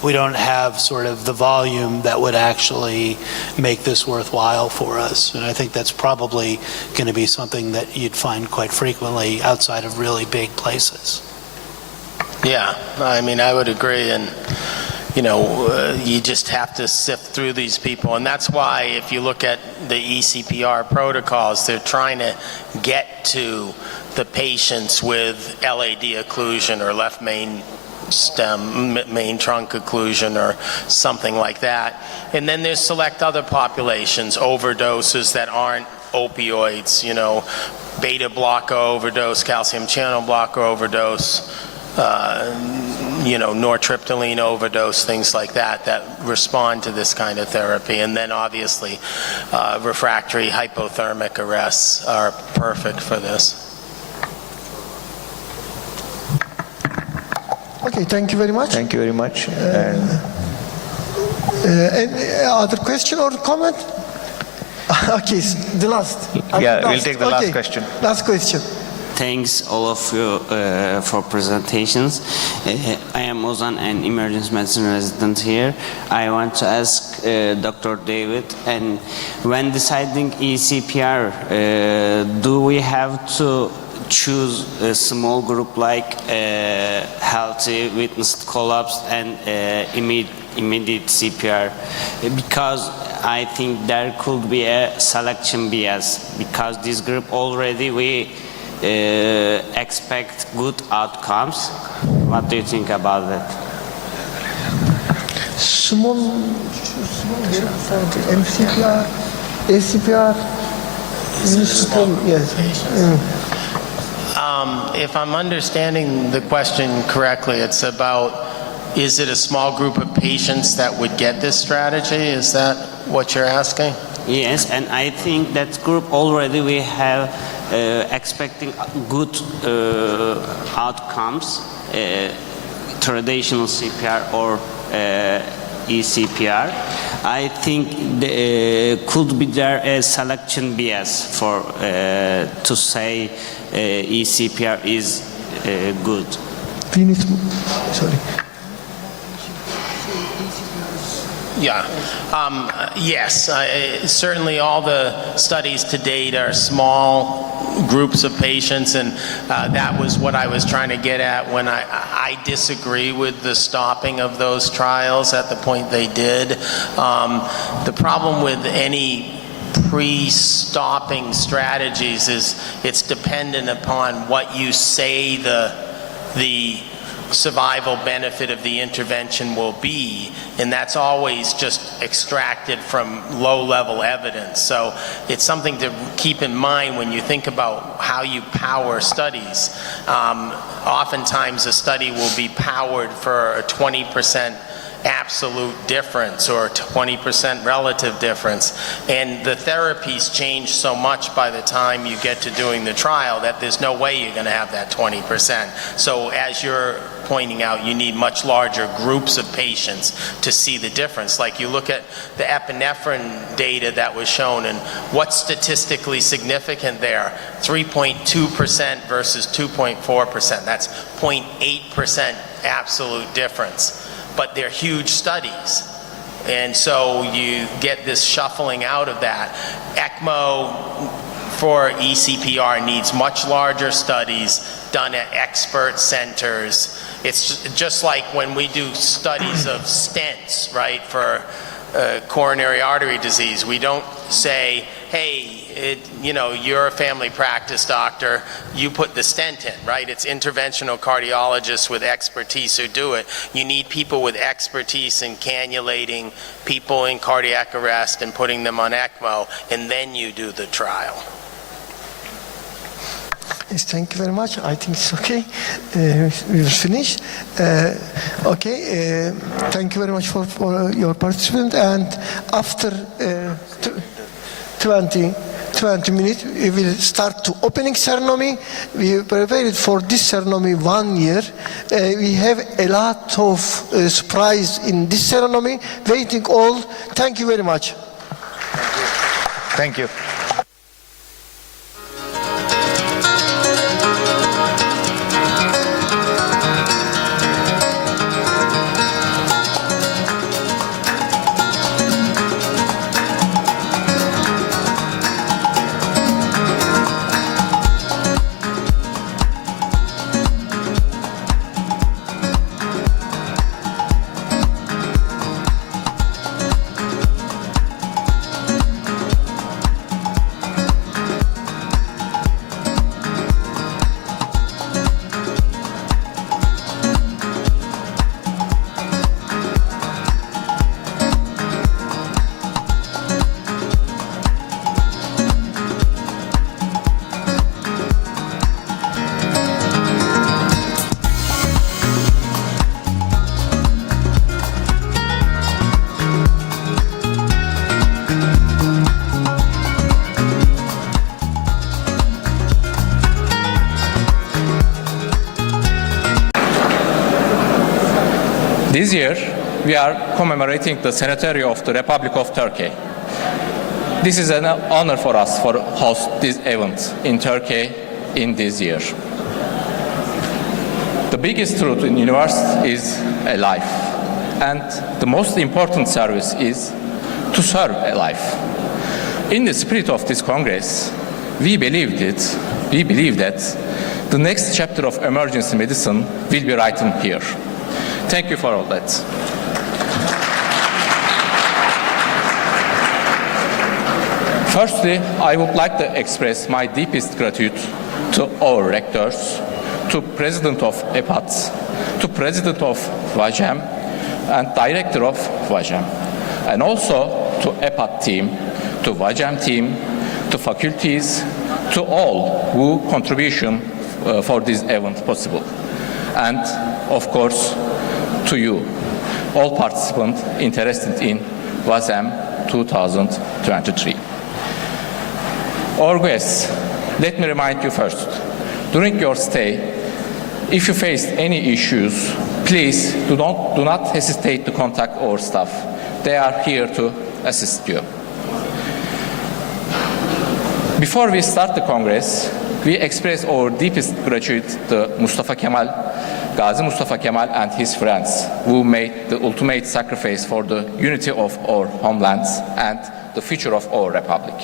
we don't have sort of the volume that would actually make this worthwhile for us. And I think that's probably going to be something that you'd find quite frequently outside of really big places. Yeah, I mean, I would agree, and you just have to sift through these people, and that's why if you look at the ECPR protocols, they're trying to get to the patients with LAD occlusion or left main trunk occlusion or something like that. And then there's select other populations, overdoses that aren't opioids, beta blocker overdose, calcium channel blocker overdose, nortriptyline overdose, things like that respond to this kind of therapy. And then obviously refractory hypothermic arrests are perfect for this. Okay, thank you very much. Thank you very much. Any other question or comment? Okay, the last. We'll take the last question. Last question. Thanks all of you for presentations. I am Ozan, an emergency medicine resident here. I want to ask Dr. David, and when deciding ECPR, do we have to choose a small group like healthy, witnessed collapse, and immediate CPR? Because I think there could be a selection bias, because this group already we expect good outcomes. What do you think about that? Small group for the MCPR, ACPR, yes. If I'm understanding the question correctly, it's about, is it a small group of patients that would get this strategy? Is that what you're asking? Yes, and I think that group already we have expecting good outcomes, traditional CPR or ECPR. I think could be there a selection bias for to say ECPR is good. Sorry. Yeah. Yes. Certainly all the studies to date are small groups of patients, and that was what I was trying to get at when I disagree with the stopping of those trials at the point they did. The problem with any pre-stopping strategies is it's dependent upon what you say the survival benefit of the intervention will be, and that's always just extracted from low-level evidence. So it's something to keep in mind when you think about how you power studies. Oftentimes a study will be powered for a 20% absolute difference or 20% relative difference, and the therapies change so much by the time you get to doing the trial that there's no way you're going to have that 20%. So as you're pointing out, you need much larger groups of patients to see the difference. Like you look at the epinephrine data that was shown, and what's statistically significant there? 3.2% versus 2.4%. That's 0.8% absolute difference. But they're huge studies. And so you get this shuffling out of that. ECMO for ECPR needs much larger studies done at expert centers. It's just like when we do studies of stents, right, for coronary artery disease. We don't say, hey, you're a family practice doctor, you put the stent in, right? It's interventional cardiologists with expertise who do it. You need people with expertise in cannulating people in cardiac arrest and putting them on ECMO, and then you do the trial. Yes, thank you very much. I think it's okay. We will finish. Okay. Thank you very much for your participation. And after 20 minutes, we will start to opening ceremony. We prepared for this ceremony 1 year. We have a lot of surprise in this ceremony. Waiting all. Thank you very much. Thank you. This year, we are commemorating the centenary of the Republic of Turkey. This is an honor for us to host this event in Turkey in this year. The biggest truth in the universe is a life, and the most important service is to serve a life. In the spirit of this Congress, we believe that the next chapter of emergency medicine will be written here. Thank you for all that. Firstly, I would like to express my deepest gratitude to our rectors, to President of EPAT, to President of VAJEM, and Director of VAJEM, and also to EPAT team, to VAJEM team, to faculties, to all who contribution for this event possible, and of course to you, all participants interested in VAJEM 2023. Our guests, let me remind you first, during your stay, if you faced any issues, please do not hesitate to contact our staff. They are here to assist you. Before we start the Congress, we express our deepest gratitude to Gazi Mustafa Kemal and his friends who made the ultimate sacrifice for the unity of our homelands and the future of our republic.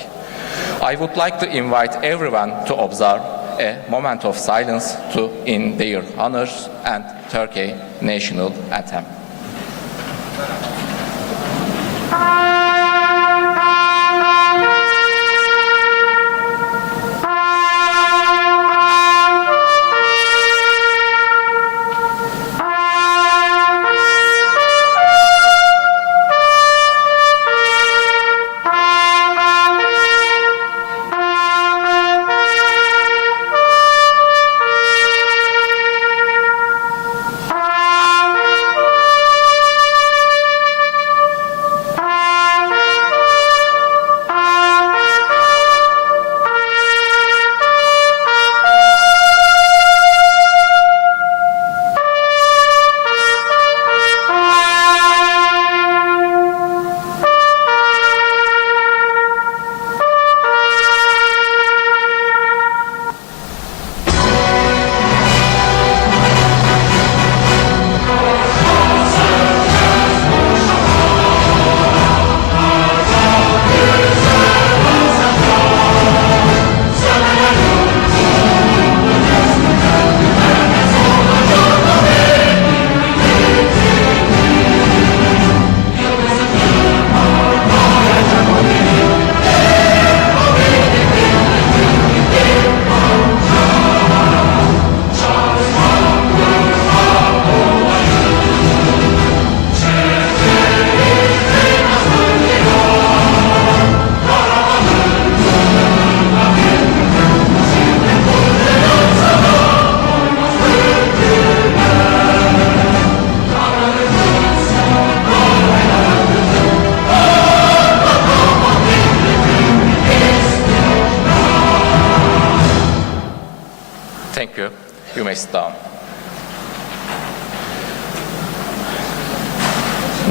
I would like to invite everyone to observe a moment of silence in their honors and Turkey national anthem.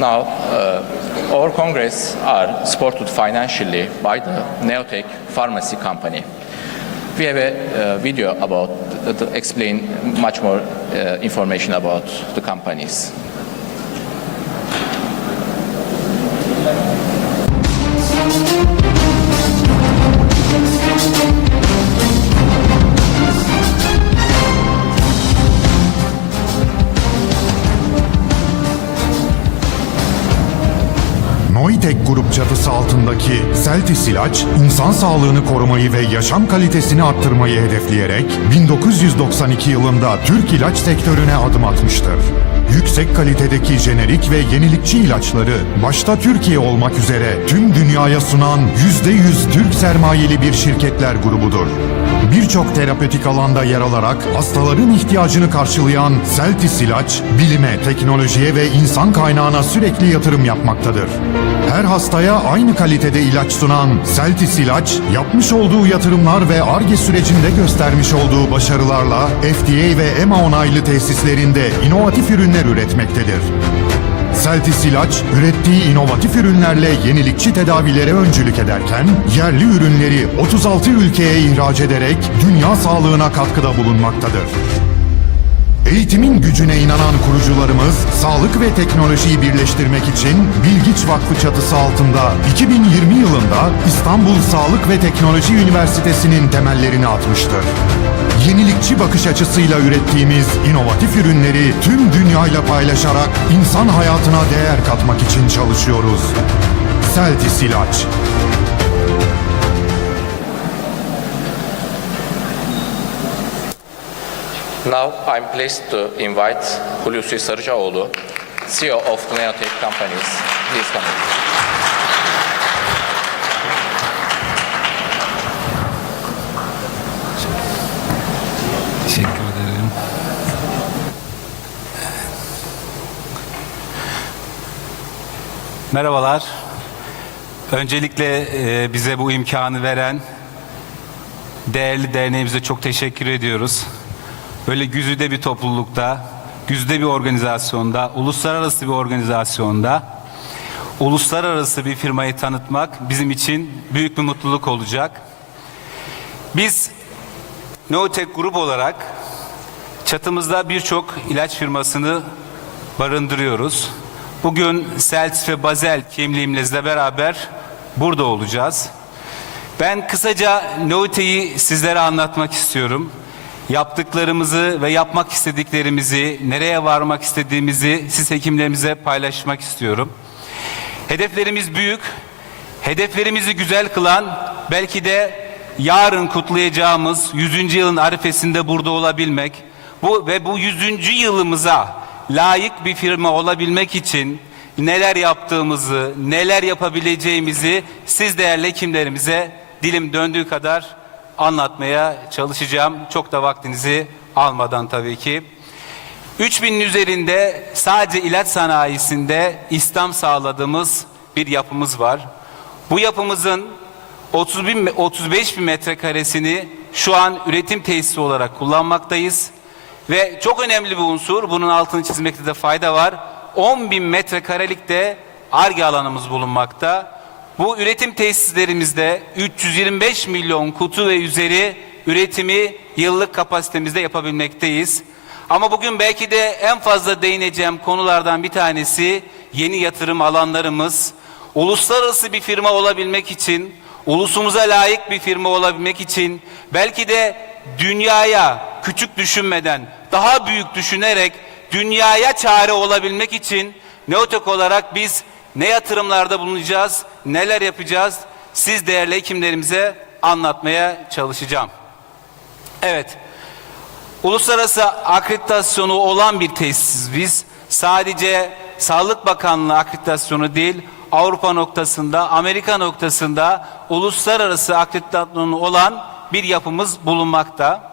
Now, our congress are supported financially by the Neotech pharmacy company. We have a video about to explain much more information about the companies. Noitek Grup çatısı altındaki Celtis ilaç, insan sağlığını korumayı ve yaşam kalitesini arttırmayı hedefleyerek 1992 yılında Türk ilaç sektörüne adım atmıştır. Yüksek kalitedeki jenerik ve yenilikçi ilaçları başta Türkiye olmak üzere tüm dünyaya sunan %100 Türk sermayeli bir şirketler grubudur. Birçok terapötik alanda yer alarak hastaların ihtiyacını karşılayan Celtis ilaç, bilime, teknolojiye ve insan kaynağına sürekli yatırım yapmaktadır. Her hastaya aynı kalitede ilaç sunan Celtis ilaç, yapmış olduğu yatırımlar ve Ar-Ge sürecinde göstermiş olduğu başarılarla FDA ve EMA onaylı tesislerinde inovatif ürünler üretmektedir. Celtis ilaç, ürettiği inovatif ürünlerle yenilikçi tedavilere öncülük ederken, yerli ürünleri 36 ülkeye ihraç ederek dünya sağlığına katkıda bulunmaktadır. Eğitimin gücüne inanan kurucularımız, sağlık ve teknolojiyi birleştirmek için Bilgiç Vakfı çatısı altında 2020 yılında İstanbul Sağlık ve Teknoloji Üniversitesi'nin temellerini atmıştır. Yenilikçi bakış açısıyla ürettiğimiz inovatif ürünleri tüm dünyayla paylaşarak insan hayatına değer katmak için çalışıyoruz. Celtis ilaç. Now I'm pleased to invite Hulusi Sarıcaoğlu, CEO of the Neotech companies. Please come in. Teşekkür ederim. Merhabalar. Öncelikle bize bu imkanı veren değerli derneğimize çok teşekkür ediyoruz. Böyle güzide bir toplulukta, güzide bir organizasyonda, uluslararası bir organizasyonda, uluslararası bir firmayı tanıtmak bizim için büyük bir mutluluk olacak. Biz Neotech Grup olarak çatımızda birçok ilaç firmasını barındırıyoruz. Bugün Celtis ve Basel kimliğimizle beraber burada olacağız. Ben kısaca Neotech'i sizlere anlatmak istiyorum. Yaptıklarımızı ve yapmak istediklerimizi, nereye varmak istediğimizi siz hekimlerimize paylaşmak istiyorum. Hedeflerimiz büyük. Hedeflerimizi güzel kılan belki de yarın kutlayacağımız 100. yılın arifesinde burada olabilmek. Bu 100. yılımıza layık bir firma olabilmek için neler yaptığımızı, neler yapabileceğimizi siz değerli hekimlerimize dilim döndüğü kadar anlatmaya çalışacağım. Çok da vaktinizi almadan tabii ki. 3000'in üzerinde sadece ilaç sanayisinde istihdam sağladığımız bir yapımız var. Bu yapımızın 35 bin metrekaresini şu an üretim tesisi olarak kullanmaktayız. Ve çok önemli bir unsur, bunun altını çizmekte de fayda var. 10 bin metrekarelik de Ar-Ge alanımız bulunmakta. Bu üretim tesislerimizde 325 milyon kutu ve üzeri üretimi yıllık kapasitemizde yapabilmekteyiz. Ama bugün belki de en fazla değineceğim konulardan bir tanesi yeni yatırım alanlarımız. Uluslararası bir firma olabilmek için, ulusumuza layık bir firma olabilmek için, belki de dünyaya küçük düşünmeden, daha büyük düşünerek dünyaya çare olabilmek için Neotech olarak biz ne yatırımlarda bulunacağız, neler yapacağız, siz değerli hekimlerimize anlatmaya çalışacağım. Evet, uluslararası akreditasyonu olan bir tesisiz biz. Sadece Sağlık Bakanlığı akreditasyonu değil, Avrupa noktasında, Amerika noktasında uluslararası akreditasyonu olan bir yapımız bulunmakta.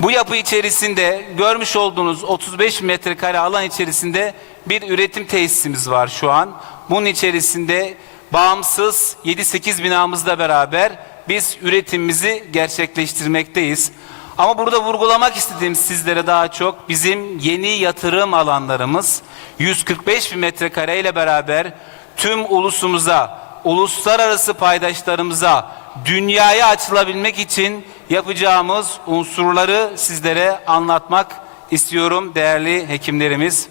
Bu yapı içerisinde görmüş olduğunuz 35 metrekare alan içerisinde bir üretim tesisimiz var şu an. Bunun içerisinde bağımsız 7-8 binamızla beraber biz üretimimizi gerçekleştirmekteyiz. Ama burada vurgulamak istediğim sizlere daha çok bizim yeni yatırım alanlarımız 145 bin metrekare ile beraber tüm ulusumuza, uluslararası paydaşlarımıza, dünyaya açılabilmek için yapacağımız unsurları sizlere anlatmak istiyorum değerli hekimlerimiz.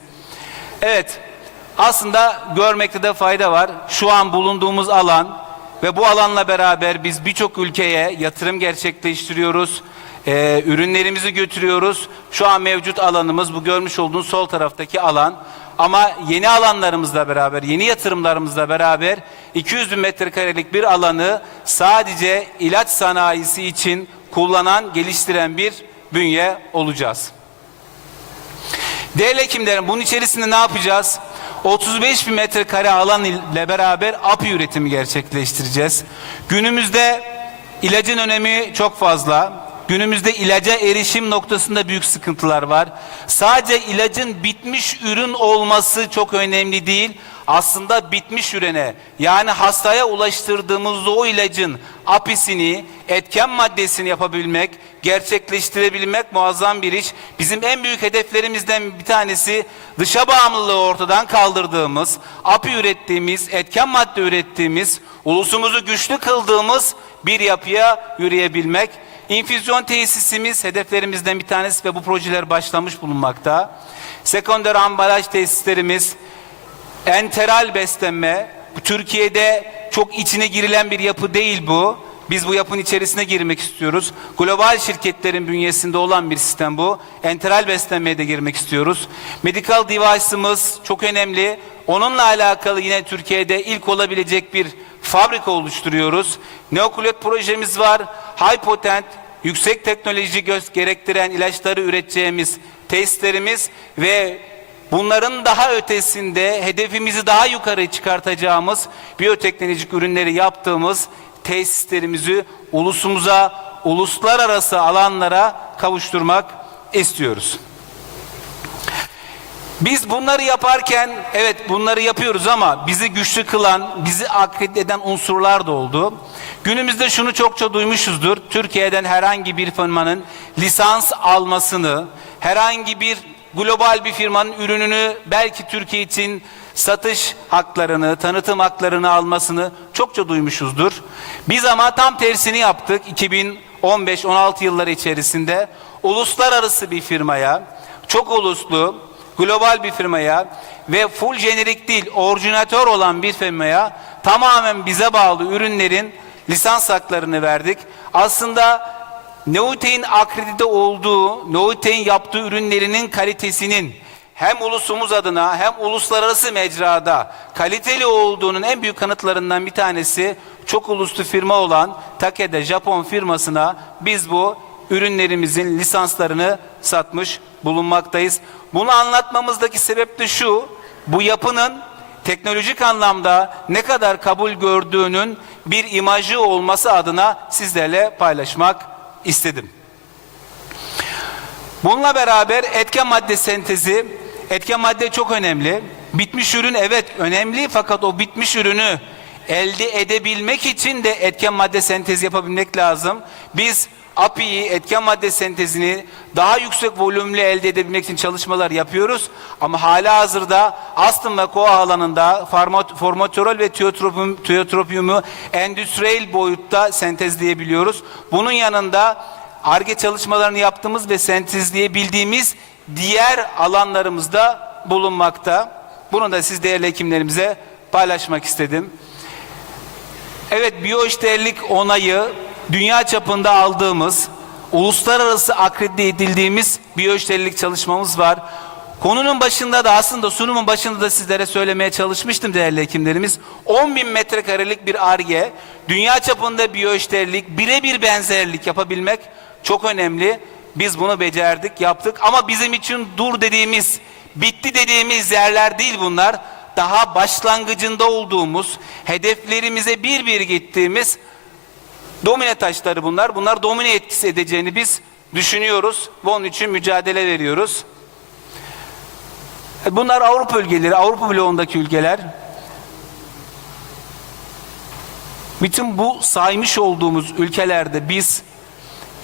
Evet, aslında görmekte de fayda var. Şu an bulunduğumuz alan ve bu alanla beraber biz birçok ülkeye yatırım gerçekleştiriyoruz. Ürünlerimizi götürüyoruz. Şu an mevcut alanımız bu görmüş olduğunuz sol taraftaki alan. Ama yeni alanlarımızla beraber, yeni yatırımlarımızla beraber 200 bin metrekarelik bir alanı sadece ilaç sanayisi için kullanan, geliştiren bir bünye olacağız. Değerli hekimlerim, bunun içerisinde ne yapacağız? 35 bin metrekare alan ile beraber API üretimi gerçekleştireceğiz. Günümüzde ilacın önemi çok fazla. Günümüzde ilaca erişim noktasında büyük sıkıntılar var. Sadece ilacın bitmiş ürün olması çok önemli değil. Aslında bitmiş ürüne, yani hastaya ulaştırdığımız o ilacın API'sini, etken maddesini yapabilmek, gerçekleştirebilmek muazzam bir iş. Bizim en büyük hedeflerimizden bir tanesi dışa bağımlılığı ortadan kaldırdığımız, API ürettiğimiz, etken madde ürettiğimiz, ulusumuzu güçlü kıldığımız bir yapıya yürüyebilmek. İnfüzyon tesisimiz hedeflerimizden bir tanesi ve bu projeler başlamış bulunmakta. Sekonder ambalaj tesislerimiz, enteral beslenme, Türkiye'de çok içine girilen bir yapı değil bu. Biz bu yapının içerisine girmek istiyoruz. Global şirketlerin bünyesinde olan bir sistem bu. Enteral beslenmeye de girmek istiyoruz. Medical device'ımız çok önemli. Onunla alakalı yine Türkiye'de ilk olabilecek bir fabrika oluşturuyoruz. Neokulet projemiz var. High potent, yüksek teknoloji gerektiren ilaçları üreteceğimiz tesislerimiz ve bunların daha ötesinde hedefimizi daha yukarı çıkartacağımız biyoteknolojik ürünleri yaptığımız tesislerimizi ulusumuza, uluslararası alanlara kavuşturmak istiyoruz. Biz bunları yaparken, evet bunları yapıyoruz ama bizi güçlü kılan, bizi akredite eden unsurlar da oldu. Günümüzde şunu çokça duymuşuzdur. Türkiye'den herhangi bir firmanın lisans almasını, herhangi bir global bir firmanın ürününü belki Türkiye için satış haklarını, tanıtım haklarını almasını çokça duymuşuzdur. Biz ama tam tersini yaptık 2015-16 yılları içerisinde. Uluslararası bir firmaya, çok uluslu, global bir firmaya ve full jenerik değil, orijinatör olan bir firmaya tamamen bize bağlı ürünlerin lisans haklarını verdik. Aslında Neotek'in akredite olduğu, Neotek'in yaptığı ürünlerinin kalitesinin hem ulusumuz adına hem uluslararası mecrada kaliteli olduğunun en büyük kanıtlarından bir tanesi çok uluslu firma olan Takeda Japon firmasına biz bu ürünlerimizin lisanslarını satmış bulunmaktayız. Bunu anlatmamızdaki sebep de şu, bu yapının teknolojik anlamda ne kadar kabul gördüğünün bir imajı olması adına sizlerle paylaşmak istedim. Bununla beraber etken madde sentezi, etken madde çok önemli. Bitmiş ürün evet önemli fakat o bitmiş ürünü elde edebilmek için de etken madde sentezi yapabilmek lazım. Biz API'yi, etken madde sentezini daha yüksek volümlü elde edebilmek için çalışmalar yapıyoruz. Ama hala hazırda astım ve koa alanında formoterol ve tiotropiumu endüstriyel boyutta sentezleyebiliyoruz. Bunun yanında Ar-Ge çalışmalarını yaptığımız ve sentezleyebildiğimiz diğer alanlarımızda bulunmakta. Bunu da siz değerli hekimlerimize paylaşmak istedim. Evet, biyoeşdeğerlik onayı dünya çapında aldığımız, uluslararası akredite edildiğimiz biyoeşdeğerlik çalışmamız var. Konunun başında da aslında sunumun başında da sizlere söylemeye çalışmıştım değerli hekimlerimiz. 10 bin metrekarelik bir Ar-Ge, dünya çapında biyoeşdeğerlik, birebir benzerlik yapabilmek çok önemli. Biz bunu becerdik, yaptık ama bizim için dur dediğimiz, bitti dediğimiz yerler değil bunlar. Daha başlangıcında olduğumuz, hedeflerimize bir bir gittiğimiz domine taşları bunlar. Bunlar domine etkisi edeceğini biz düşünüyoruz ve onun için mücadele veriyoruz. Bunlar Avrupa ülkeleri, Avrupa bloğundaki ülkeler. Bütün bu saymış olduğumuz ülkelerde biz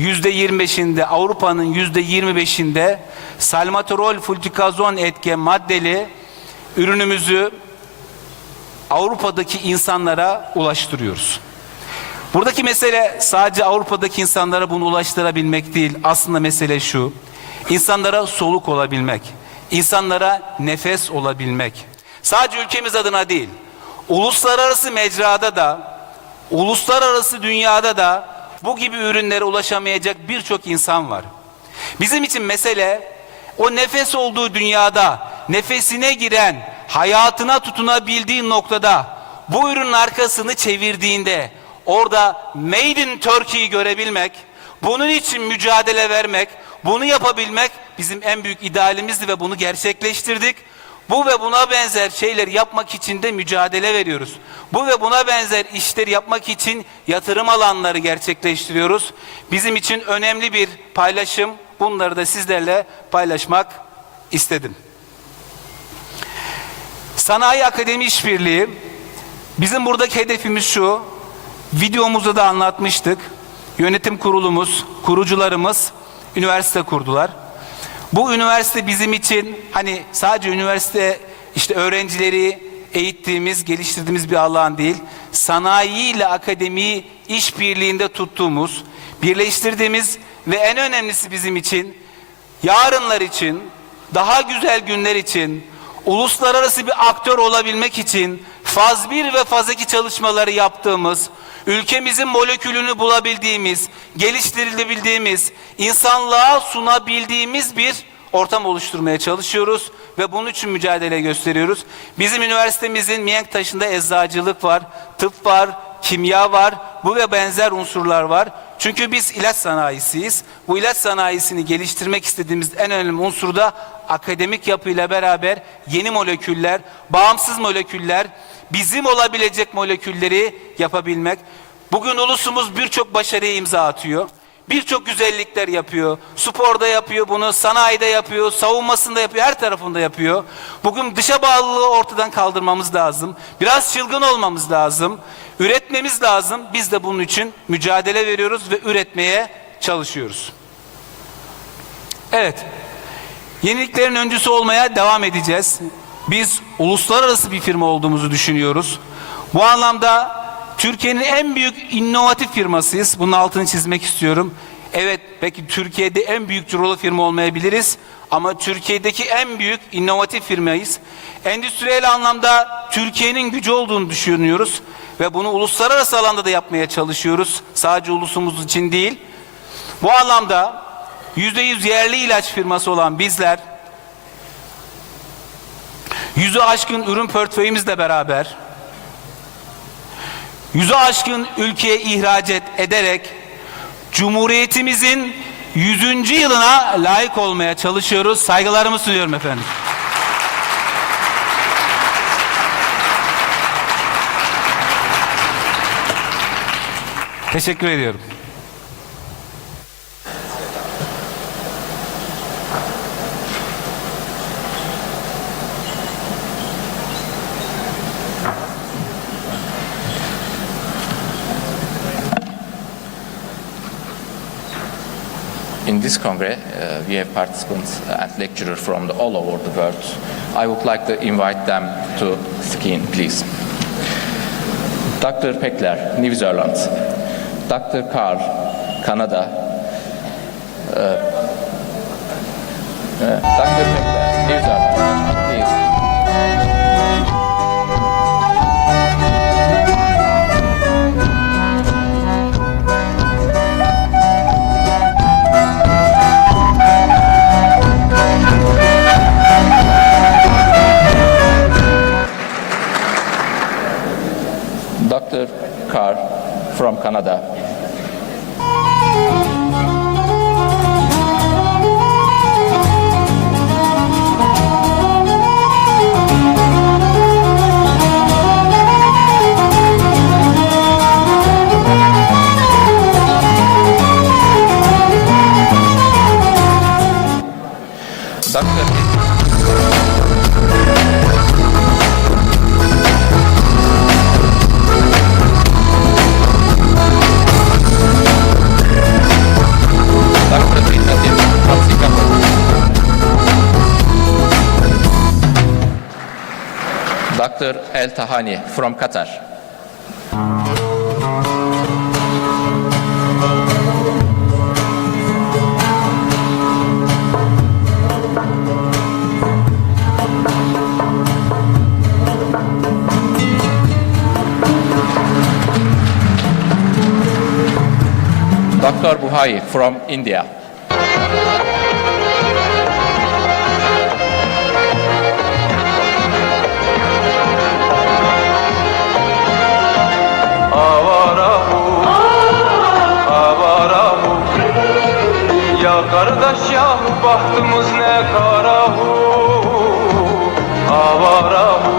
%25'inde, Avrupa'nın %25'inde salmeterol flutikazon etken maddeli ürünümüzü Avrupa'daki insanlara ulaştırıyoruz. Buradaki mesele sadece Avrupa'daki insanlara bunu ulaştırabilmek değil. Aslında mesele şu: insanlara soluk olabilmek, insanlara nefes olabilmek. Sadece ülkemiz adına değil, uluslararası mecrada da, uluslararası dünyada da bu gibi ürünlere ulaşamayacak birçok insan var. Bizim için mesele o nefes olduğu dünyada, nefesine giren, hayatına tutunabildiği noktada, bu ürünün arkasını çevirdiğinde orada Made in Turkey'yi görebilmek, bunun için mücadele vermek, bunu yapabilmek bizim en büyük idealimizdi ve bunu gerçekleştirdik. Bu ve buna benzer şeyler yapmak için de mücadele veriyoruz. Bu ve buna benzer işleri yapmak için yatırım alanları gerçekleştiriyoruz. Bizim için önemli bir paylaşım. Bunları da sizlerle paylaşmak istedim. Sanayi Akademi İşbirliği, bizim buradaki hedefimiz şu, videomuzda da anlatmıştık. Yönetim kurulumuz, kurucularımız üniversite kurdular. Bu üniversite bizim için hani sadece üniversite işte öğrencileri eğittiğimiz, geliştirdiğimiz bir alan değil. Sanayi ile akademiyi işbirliğinde tuttuğumuz, birleştirdiğimiz ve en önemlisi bizim için yarınlar için, daha güzel günler için, uluslararası bir aktör olabilmek için faz 1 ve faz 2 çalışmaları yaptığımız, ülkemizin molekülünü bulabildiğimiz, geliştirilebildiğimiz, insanlığa sunabildiğimiz bir ortam oluşturmaya çalışıyoruz ve bunun için mücadele gösteriyoruz. Bizim üniversitemizin mihenk taşında eczacılık var, tıp var, kimya var, bu ve benzer unsurlar var. Çünkü biz ilaç sanayisiyiz. Bu ilaç sanayisini geliştirmek istediğimiz en önemli unsur da akademik yapıyla beraber yeni moleküller, bağımsız moleküller, bizim olabilecek molekülleri yapabilmek. Bugün ulusumuz birçok başarıya imza atıyor. Birçok güzellikler yapıyor. Sporda yapıyor bunu, sanayide yapıyor, savunmasında yapıyor, her tarafında yapıyor. Bugün dışa bağlılığı ortadan kaldırmamız lazım. Biraz çılgın olmamız lazım. Üretmemiz lazım. Biz de bunun için mücadele veriyoruz ve üretmeye çalışıyoruz. Evet, yeniliklerin öncüsü olmaya devam edeceğiz. Biz uluslararası bir firma olduğumuzu düşünüyoruz. Bu anlamda Türkiye'nin en büyük inovatif firmasıyız. Bunun altını çizmek istiyorum. Evet, belki Türkiye'de en büyük cürolu firma olmayabiliriz. Ama Türkiye'deki en büyük inovatif firmayız. Endüstriyel anlamda Türkiye'nin gücü olduğunu düşünüyoruz. Ve bunu uluslararası alanda da yapmaya çalışıyoruz. Sadece ulusumuz için değil. Bu anlamda %100 yerli ilaç firması olan bizler, 100'ü aşkın ürün portföyümüzle beraber, 100'ü aşkın ülkeye ihracat ederek Cumhuriyetimizin 100. yılına layık olmaya çalışıyoruz. Saygılarımı sunuyorum efendim. Teşekkür ediyorum. In this congress, we have participants and lecturers from all over the world. I would like to invite them to ski, please. Dr. Pekler, New Zealand. Dr. Carr, Canada. Dr. Pekler, New Zealand, please. Dr. Carr from Canada. Dr. El Tahani from Qatar. Dr. Buhai from India. Kardeş yahu bahtımız ne karahu, avarahu,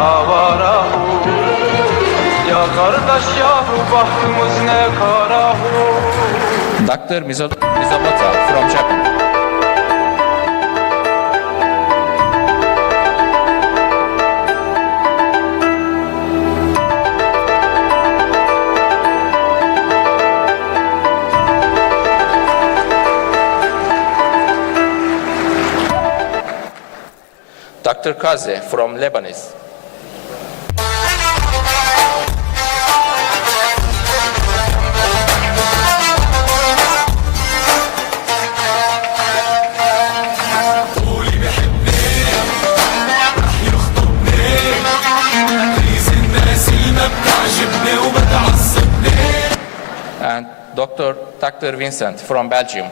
avarahu. Ya kardeş yahu bahtımız ne karahu. Dr. Mizamata from Japan. Dr. Kaze from Lebanese. And Dr. Vincent from Belgium.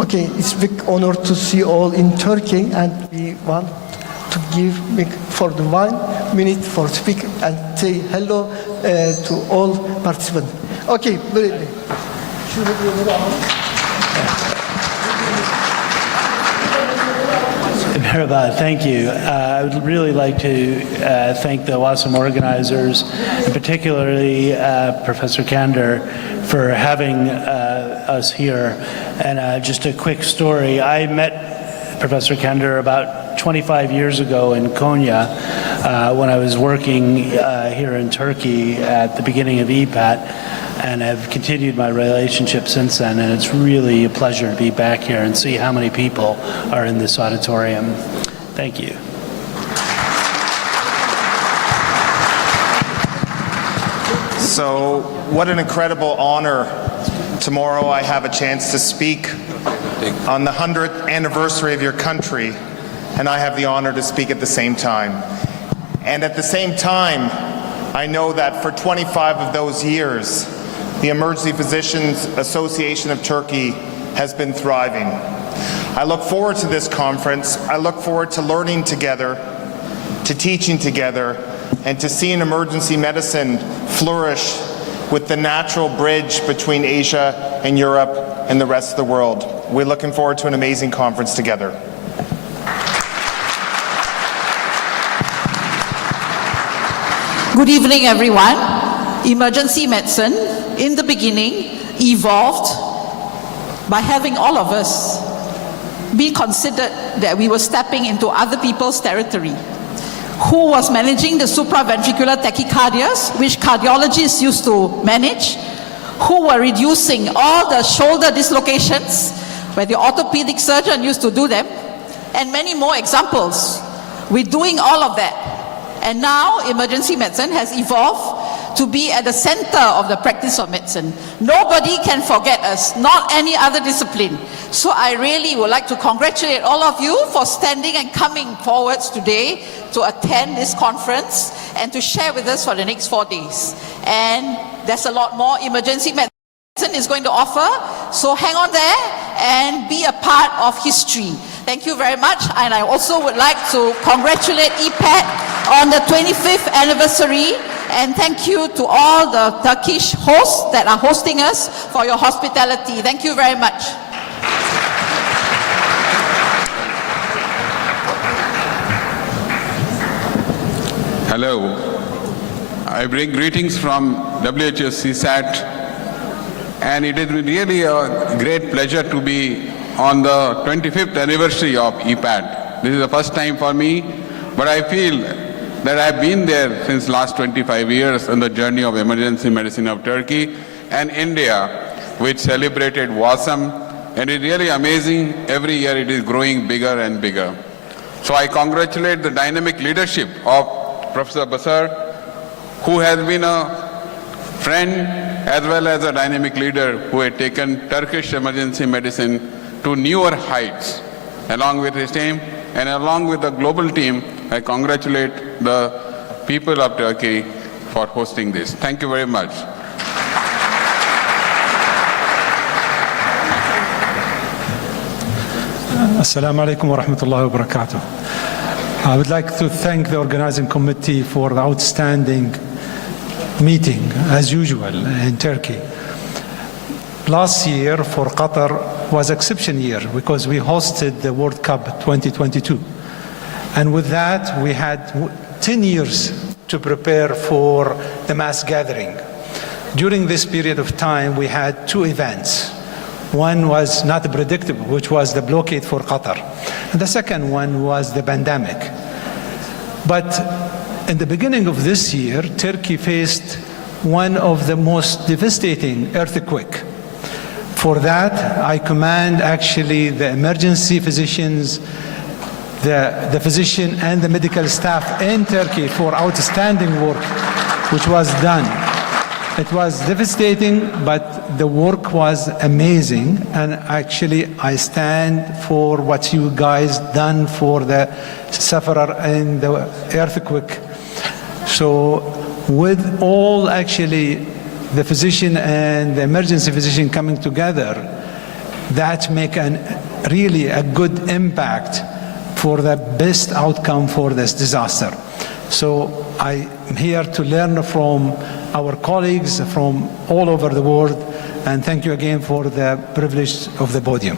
Okay, it's a big honor to see you all in Turkey, and we want to give for the 1 minute for speak and say hello to all participants. Okay, buyurun. Merhaba, thank you. I would really like to thank the WASM organizers, and particularly Professor Kander, for having us here. And just a quick story. I met Professor Kander about 25 years ago in Konya when I was working here in Turkey at the beginning of EPAT, and have continued my relationship since then, and it's really a pleasure to be back here and see how many people are in this auditorium. Thank you. So, what an incredible honor. Tomorrow I have a chance to speak on the 100th anniversary of your country, and I have the honor to speak at the same time. And at the same time, I know that for 25 of those years, the Emergency Physicians Association of Turkey has been thriving. I look forward to this conference. I look forward to learning together, to teaching together, and to seeing emergency medicine flourish with the natural bridge between Asia and Europe and the rest of the world. We're looking forward to an amazing conference together. Good evening, everyone. Emergency medicine, in the beginning, evolved by having all of us be considered that we were stepping into other people's territory. Who was managing the supraventricular tachycardias, which cardiologists used to manage, who were reducing all the shoulder dislocations, where the orthopedic surgeon used to do them, and many more examples. We're doing all of that. And now emergency medicine has evolved to be at the center of the practice of medicine. Nobody can forget us, not any other discipline. So I really would like to congratulate all of you for standing and coming forwards today to attend this conference and to share with us for the next 4 days. And there's a lot more emergency medicine is going to offer, so hang on there and be a part of history. Thank you very much, and I also would like to congratulate EPAT on the 25th anniversary, and thank you to all the Turkish hosts that are hosting us for your hospitality. Thank you very much. Hello. I bring greetings from WHO CSAT and it is really a great pleasure to be on the 25th anniversary of EPAT. This is the first time for me, but I feel that I've been there since last 25 years on the journey of emergency medicine of Turkey and India, which celebrated WASM, and it's really amazing. Every year it is growing bigger and bigger. So I congratulate the dynamic leadership of Professor Basar, who has been a friend as well as a dynamic leader who had taken Turkish emergency medicine to newer heights. Along with his team and along with the global team, I congratulate the people of Turkey for hosting this. Thank you very much. Assalamu alaikum wa rahmatullahi wa barakatuh. I would like to thank the organizing committee for the outstanding meeting, as usual, in Turkey. Last year for Qatar was exception year because we hosted the World Cup 2022. And with that, we had 10 years to prepare for the mass gathering. During this period of time, we had two events. One was not predictable, which was the blockade for Qatar. And the second one was the pandemic. But in the beginning of this year, Turkey faced one of the most devastating earthquakes. For that, I commend actually the emergency physicians, the physician and the medical staff in Turkey for outstanding work which was done. It was devastating, but the work was amazing, and actually I stand for what you guys done for the sufferer in the earthquake. So with all actually the physician and the emergency physician coming together, that make really a good impact for the best outcome for this disaster. So I'm here to learn from our colleagues from all over the world, and thank you again for the privilege of the podium.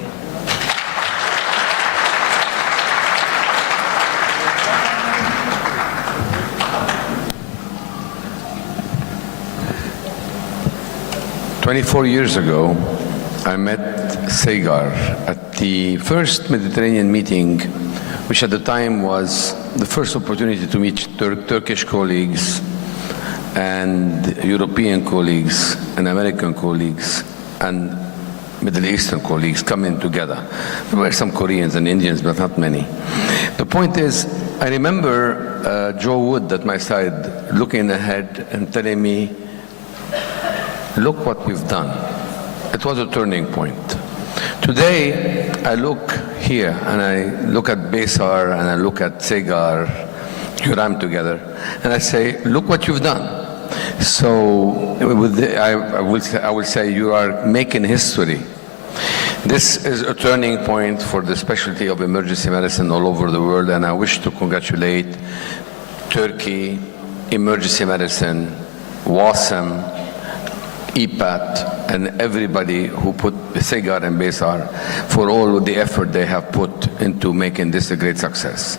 "24 years ago, I met Sagar at the first Mediterranean meeting, which at the time was the first opportunity to meet Turkish colleagues and European colleagues and American colleagues and Middle Eastern colleagues coming together. There were some Koreans and Indians, but not many. The point is, I remember Joe Wood at my side looking ahead and telling me, look what we've done. It was a turning point. Today, I look here and I look at Besar and I look at Sagar, Huram together, and I say, look what you've done. So I will say you are making history. This is a turning point for the specialty of emergency medicine all over the world, and I wish to congratulate Turkey, emergency medicine, WASM, EPAT, and everybody who put Sagar and Besar for all of the effort they have put into making this a great success.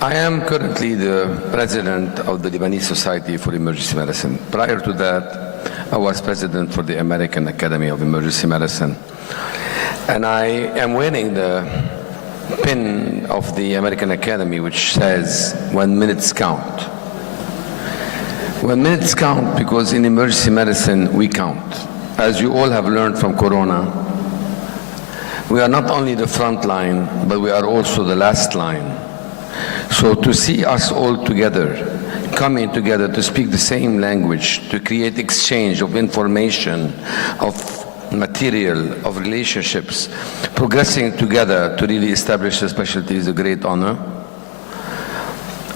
I am currently the president of the Lebanese Society for Emergency Medicine. Prior to that, I was president for the American Academy of Emergency Medicine. And I am wearing the pin of the American Academy, which says, "When minutes count." When minutes count, because in emergency medicine, we count. As you all have learned from Corona, we are not only the front line, but we are also the last line. So to see us all together, coming together to speak the same language, to create exchange of information, of material, of relationships, progressing together to really establish a specialty is a great honor.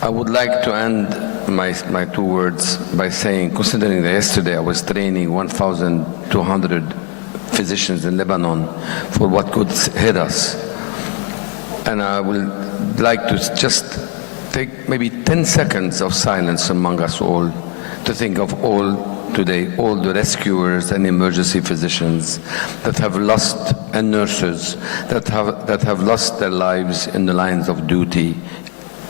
I would like to end my two words by saying, considering that yesterday I was training 1,200 physicians in Lebanon for what could hit us, and I will like to just take maybe 10 seconds of silence among us all to think of all today, all the rescuers and emergency physicians that have lost, and nurses that have lost their lives in the lines of duty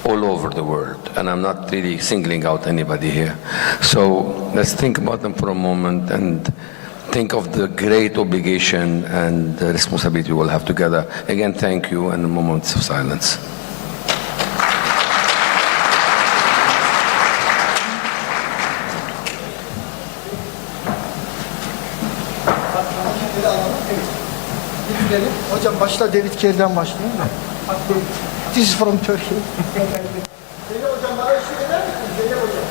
all over the world. And I'm not really singling out anybody here. So let's think about them for a moment and think of the great obligation and the responsibility we'll have together. Again, thank you, and a moment of silence. Hocam başla David Kerry'den başlayayım da. This is from Turkey. Zeynep hocam bana eşlik eder misiniz? Zeynep hocam.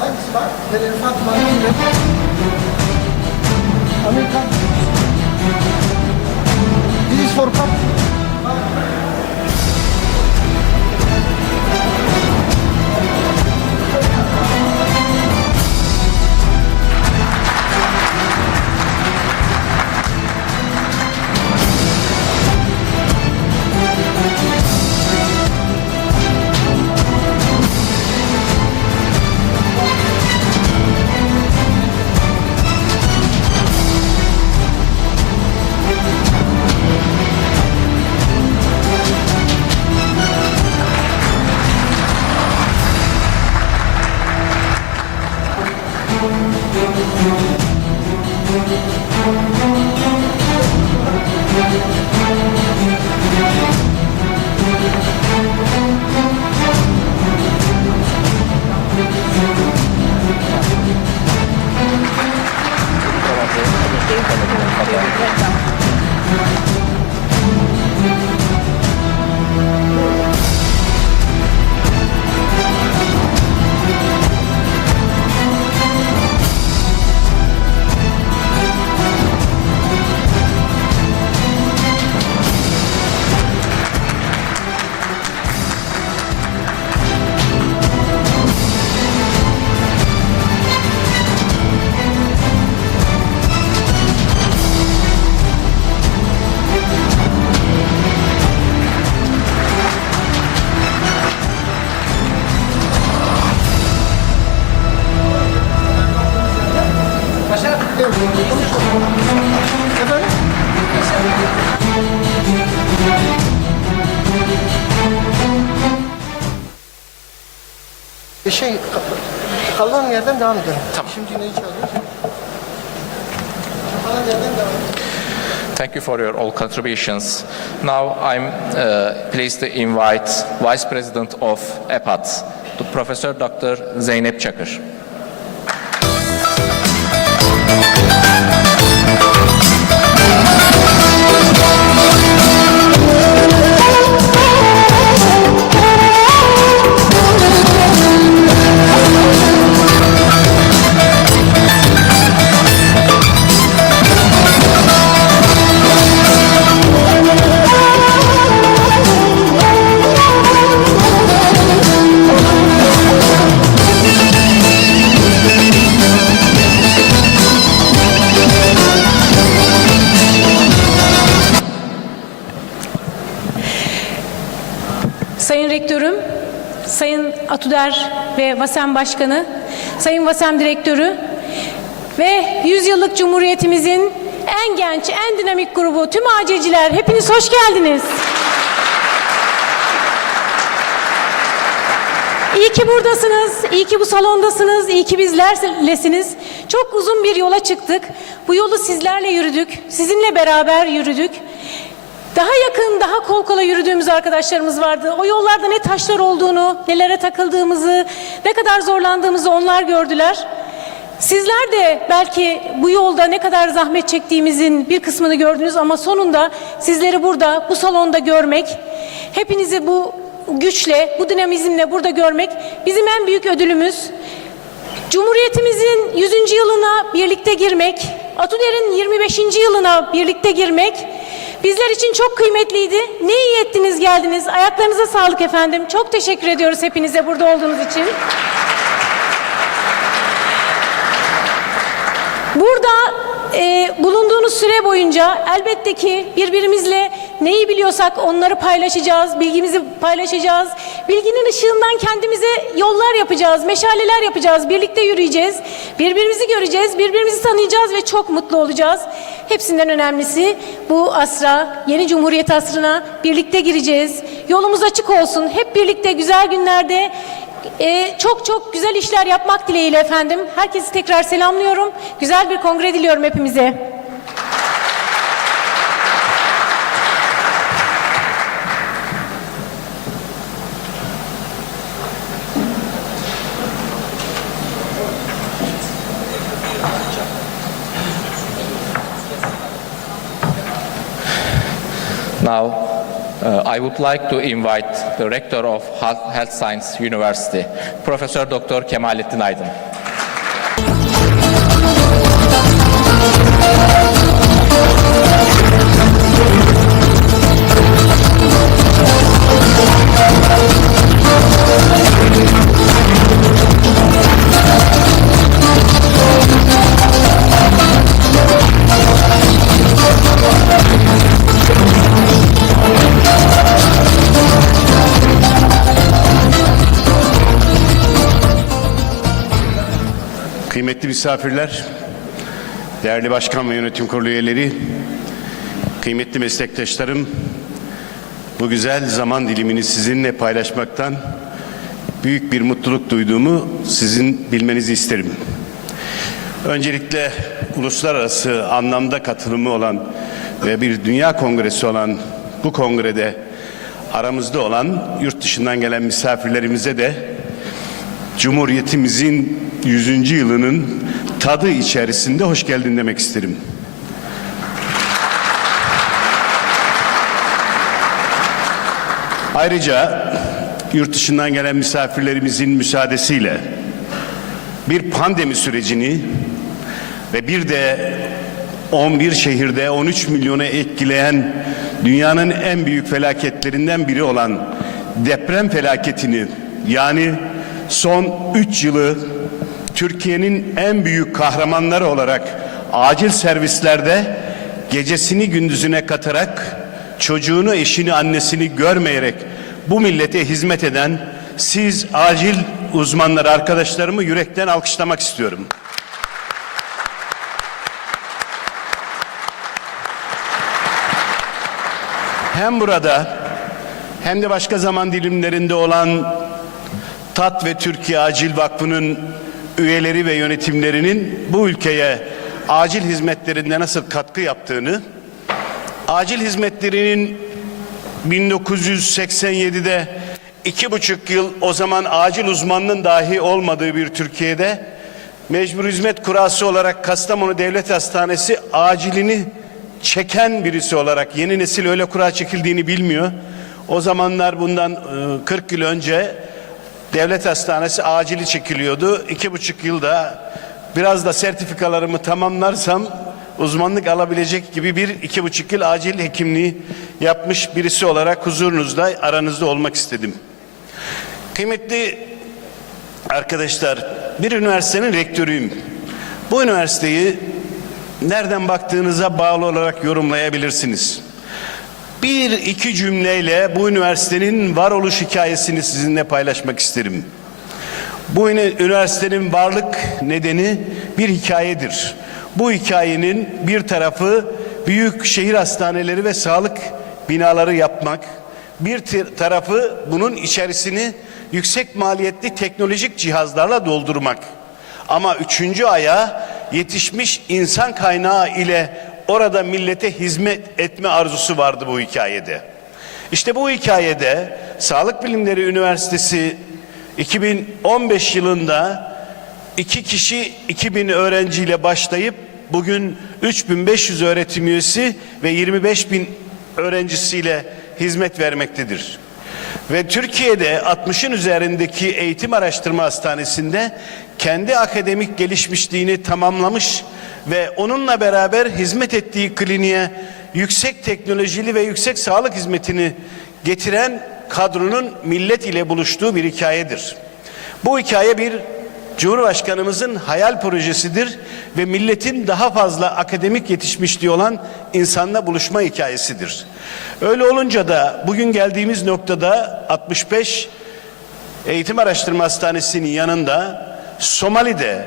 Hangisi var? Fatma bilmiyorum. Amerikan. This is for cup. Kalan yerden devam edelim. Tamam. Şimdi neyi çalıyoruz? Kalan yerden devam edelim. Thank you for your all contributions. Now I'm pleased to invite Vice President of EPAT, Professor Dr. Zeynep Çakır. Sayın Rektörüm, Sayın Atuder ve VASEM Başkanı, Sayın VASEM Direktörü ve 100 yıllık Cumhuriyetimizin en genç, en dinamik grubu, tüm acilciler, hepiniz hoş geldiniz. İyi ki buradasınız, iyi ki bu salondasınız, iyi ki bizlerlesiniz. Çok uzun bir yola çıktık. Bu yolu sizlerle yürüdük, sizinle beraber yürüdük. Daha yakın, daha kol kola yürüdüğümüz arkadaşlarımız vardı. O yollarda ne taşlar olduğunu, nelere takıldığımızı, ne kadar zorlandığımızı onlar gördüler. Sizler de belki bu yolda ne kadar zahmet çektiğimizin bir kısmını gördünüz ama sonunda sizleri burada, bu salonda görmek, hepinizi bu güçle, bu dinamizmle burada görmek bizim en büyük ödülümüz. Cumhuriyetimizin 100. yılına birlikte girmek, Atuder'in 25. yılına birlikte girmek bizler için çok kıymetliydi. Ne iyi ettiniz geldiniz. Ayaklarınıza sağlık efendim. Çok teşekkür ediyoruz hepinize burada olduğunuz için. Burada bulunduğunuz bulunduğumuz süre boyunca elbette ki birbirimizle neyi biliyorsak onları paylaşacağız, bilgimizi paylaşacağız. Bilginin ışığından kendimize yollar yapacağız, meşaleler yapacağız, birlikte yürüyeceğiz, birbirimizi göreceğiz, birbirimizi tanıyacağız ve çok mutlu olacağız. Hepsinden önemlisi bu asra, yeni Cumhuriyet asrına birlikte gireceğiz. Yolumuz açık olsun. Hep birlikte güzel günlerde çok çok güzel işler yapmak dileğiyle efendim. Herkesi tekrar selamlıyorum. Güzel bir kongre diliyorum hepimize. Now, I would like to invite the Rector of Health Science University, Professor Dr. Kemalettin Aydın. Kıymetli misafirler, değerli başkan ve yönetim kurulu üyeleri, kıymetli meslektaşlarım, bu güzel zaman dilimini sizinle paylaşmaktan büyük bir mutluluk duyduğumu sizin bilmenizi isterim. Öncelikle uluslararası anlamda katılımı olan ve bir dünya kongresi olan bu kongrede aramızda olan yurt dışından gelen misafirlerimize de Cumhuriyetimizin 100. yılının tadı içerisinde hoş geldin demek isterim. Ayrıca yurt dışından gelen misafirlerimizin müsaadesiyle bir pandemi sürecini ve bir de 11 şehirde 13 milyonu etkileyen dünyanın en büyük felaketlerinden biri olan deprem felaketini, yani son 3 yılı Türkiye'nin en büyük kahramanları olarak acil servislerde gecesini gündüzüne katarak, çocuğunu, eşini, annesini görmeyerek bu millete hizmet eden siz acil uzmanları, arkadaşlarımı yürekten alkışlamak istiyorum. Hem burada hem de başka zaman dilimlerinde olan TAT ve Türkiye Acil Vakfı'nın üyeleri ve yönetimlerinin bu ülkeye acil hizmetlerinde nasıl katkı yaptığını, acil hizmetlerinin 1987'de 2,5 yıl o zaman acil uzmanlığın dahi olmadığı bir Türkiye'de mecbur hizmet kurası olarak Kastamonu Devlet Hastanesi acilini çeken birisi olarak, yeni nesil öyle kura çekildiğini bilmiyor. O zamanlar bundan 40 yıl önce devlet hastanesi acili çekiliyordu. 2,5 yılda biraz da sertifikalarımı tamamlarsam uzmanlık alabilecek gibi bir 2,5 yıl acil hekimliği yapmış birisi olarak huzurunuzda, aranızda olmak istedim. Kıymetli arkadaşlar, bir üniversitenin rektörüyüm. Bu üniversiteyi nereden baktığınıza bağlı olarak yorumlayabilirsiniz. Bir iki cümleyle bu üniversitenin varoluş hikayesini sizinle paylaşmak isterim. Bu üniversitenin varlık nedeni bir hikayedir. Bu hikayenin bir tarafı büyük şehir hastaneleri ve sağlık binaları yapmak, bir tarafı bunun içerisini yüksek maliyetli teknolojik cihazlarla doldurmak. Ama üçüncü ayağı yetişmiş insan kaynağı ile orada millete hizmet etme arzusu vardı bu hikayede. İşte bu hikayede Sağlık Bilimleri Üniversitesi 2015 yılında 2 kişi 2000 öğrenciyle başlayıp bugün 3500 öğretim üyesi ve 25.000 öğrencisiyle hizmet vermektedir. Ve Türkiye'de 60'ın üzerindeki eğitim araştırma hastanesinde kendi akademik gelişmişliğini tamamlamış ve onunla beraber hizmet ettiği kliniğe yüksek teknolojili ve yüksek sağlık hizmetini getiren kadronun millet ile buluştuğu bir hikayedir. Bu hikaye bir Cumhurbaşkanımızın hayal projesidir ve milletin daha fazla akademik yetişmişliği olan insanla buluşma hikayesidir. Öyle olunca da bugün geldiğimiz noktada 65 Eğitim Araştırma Hastanesi'nin yanında Somali'de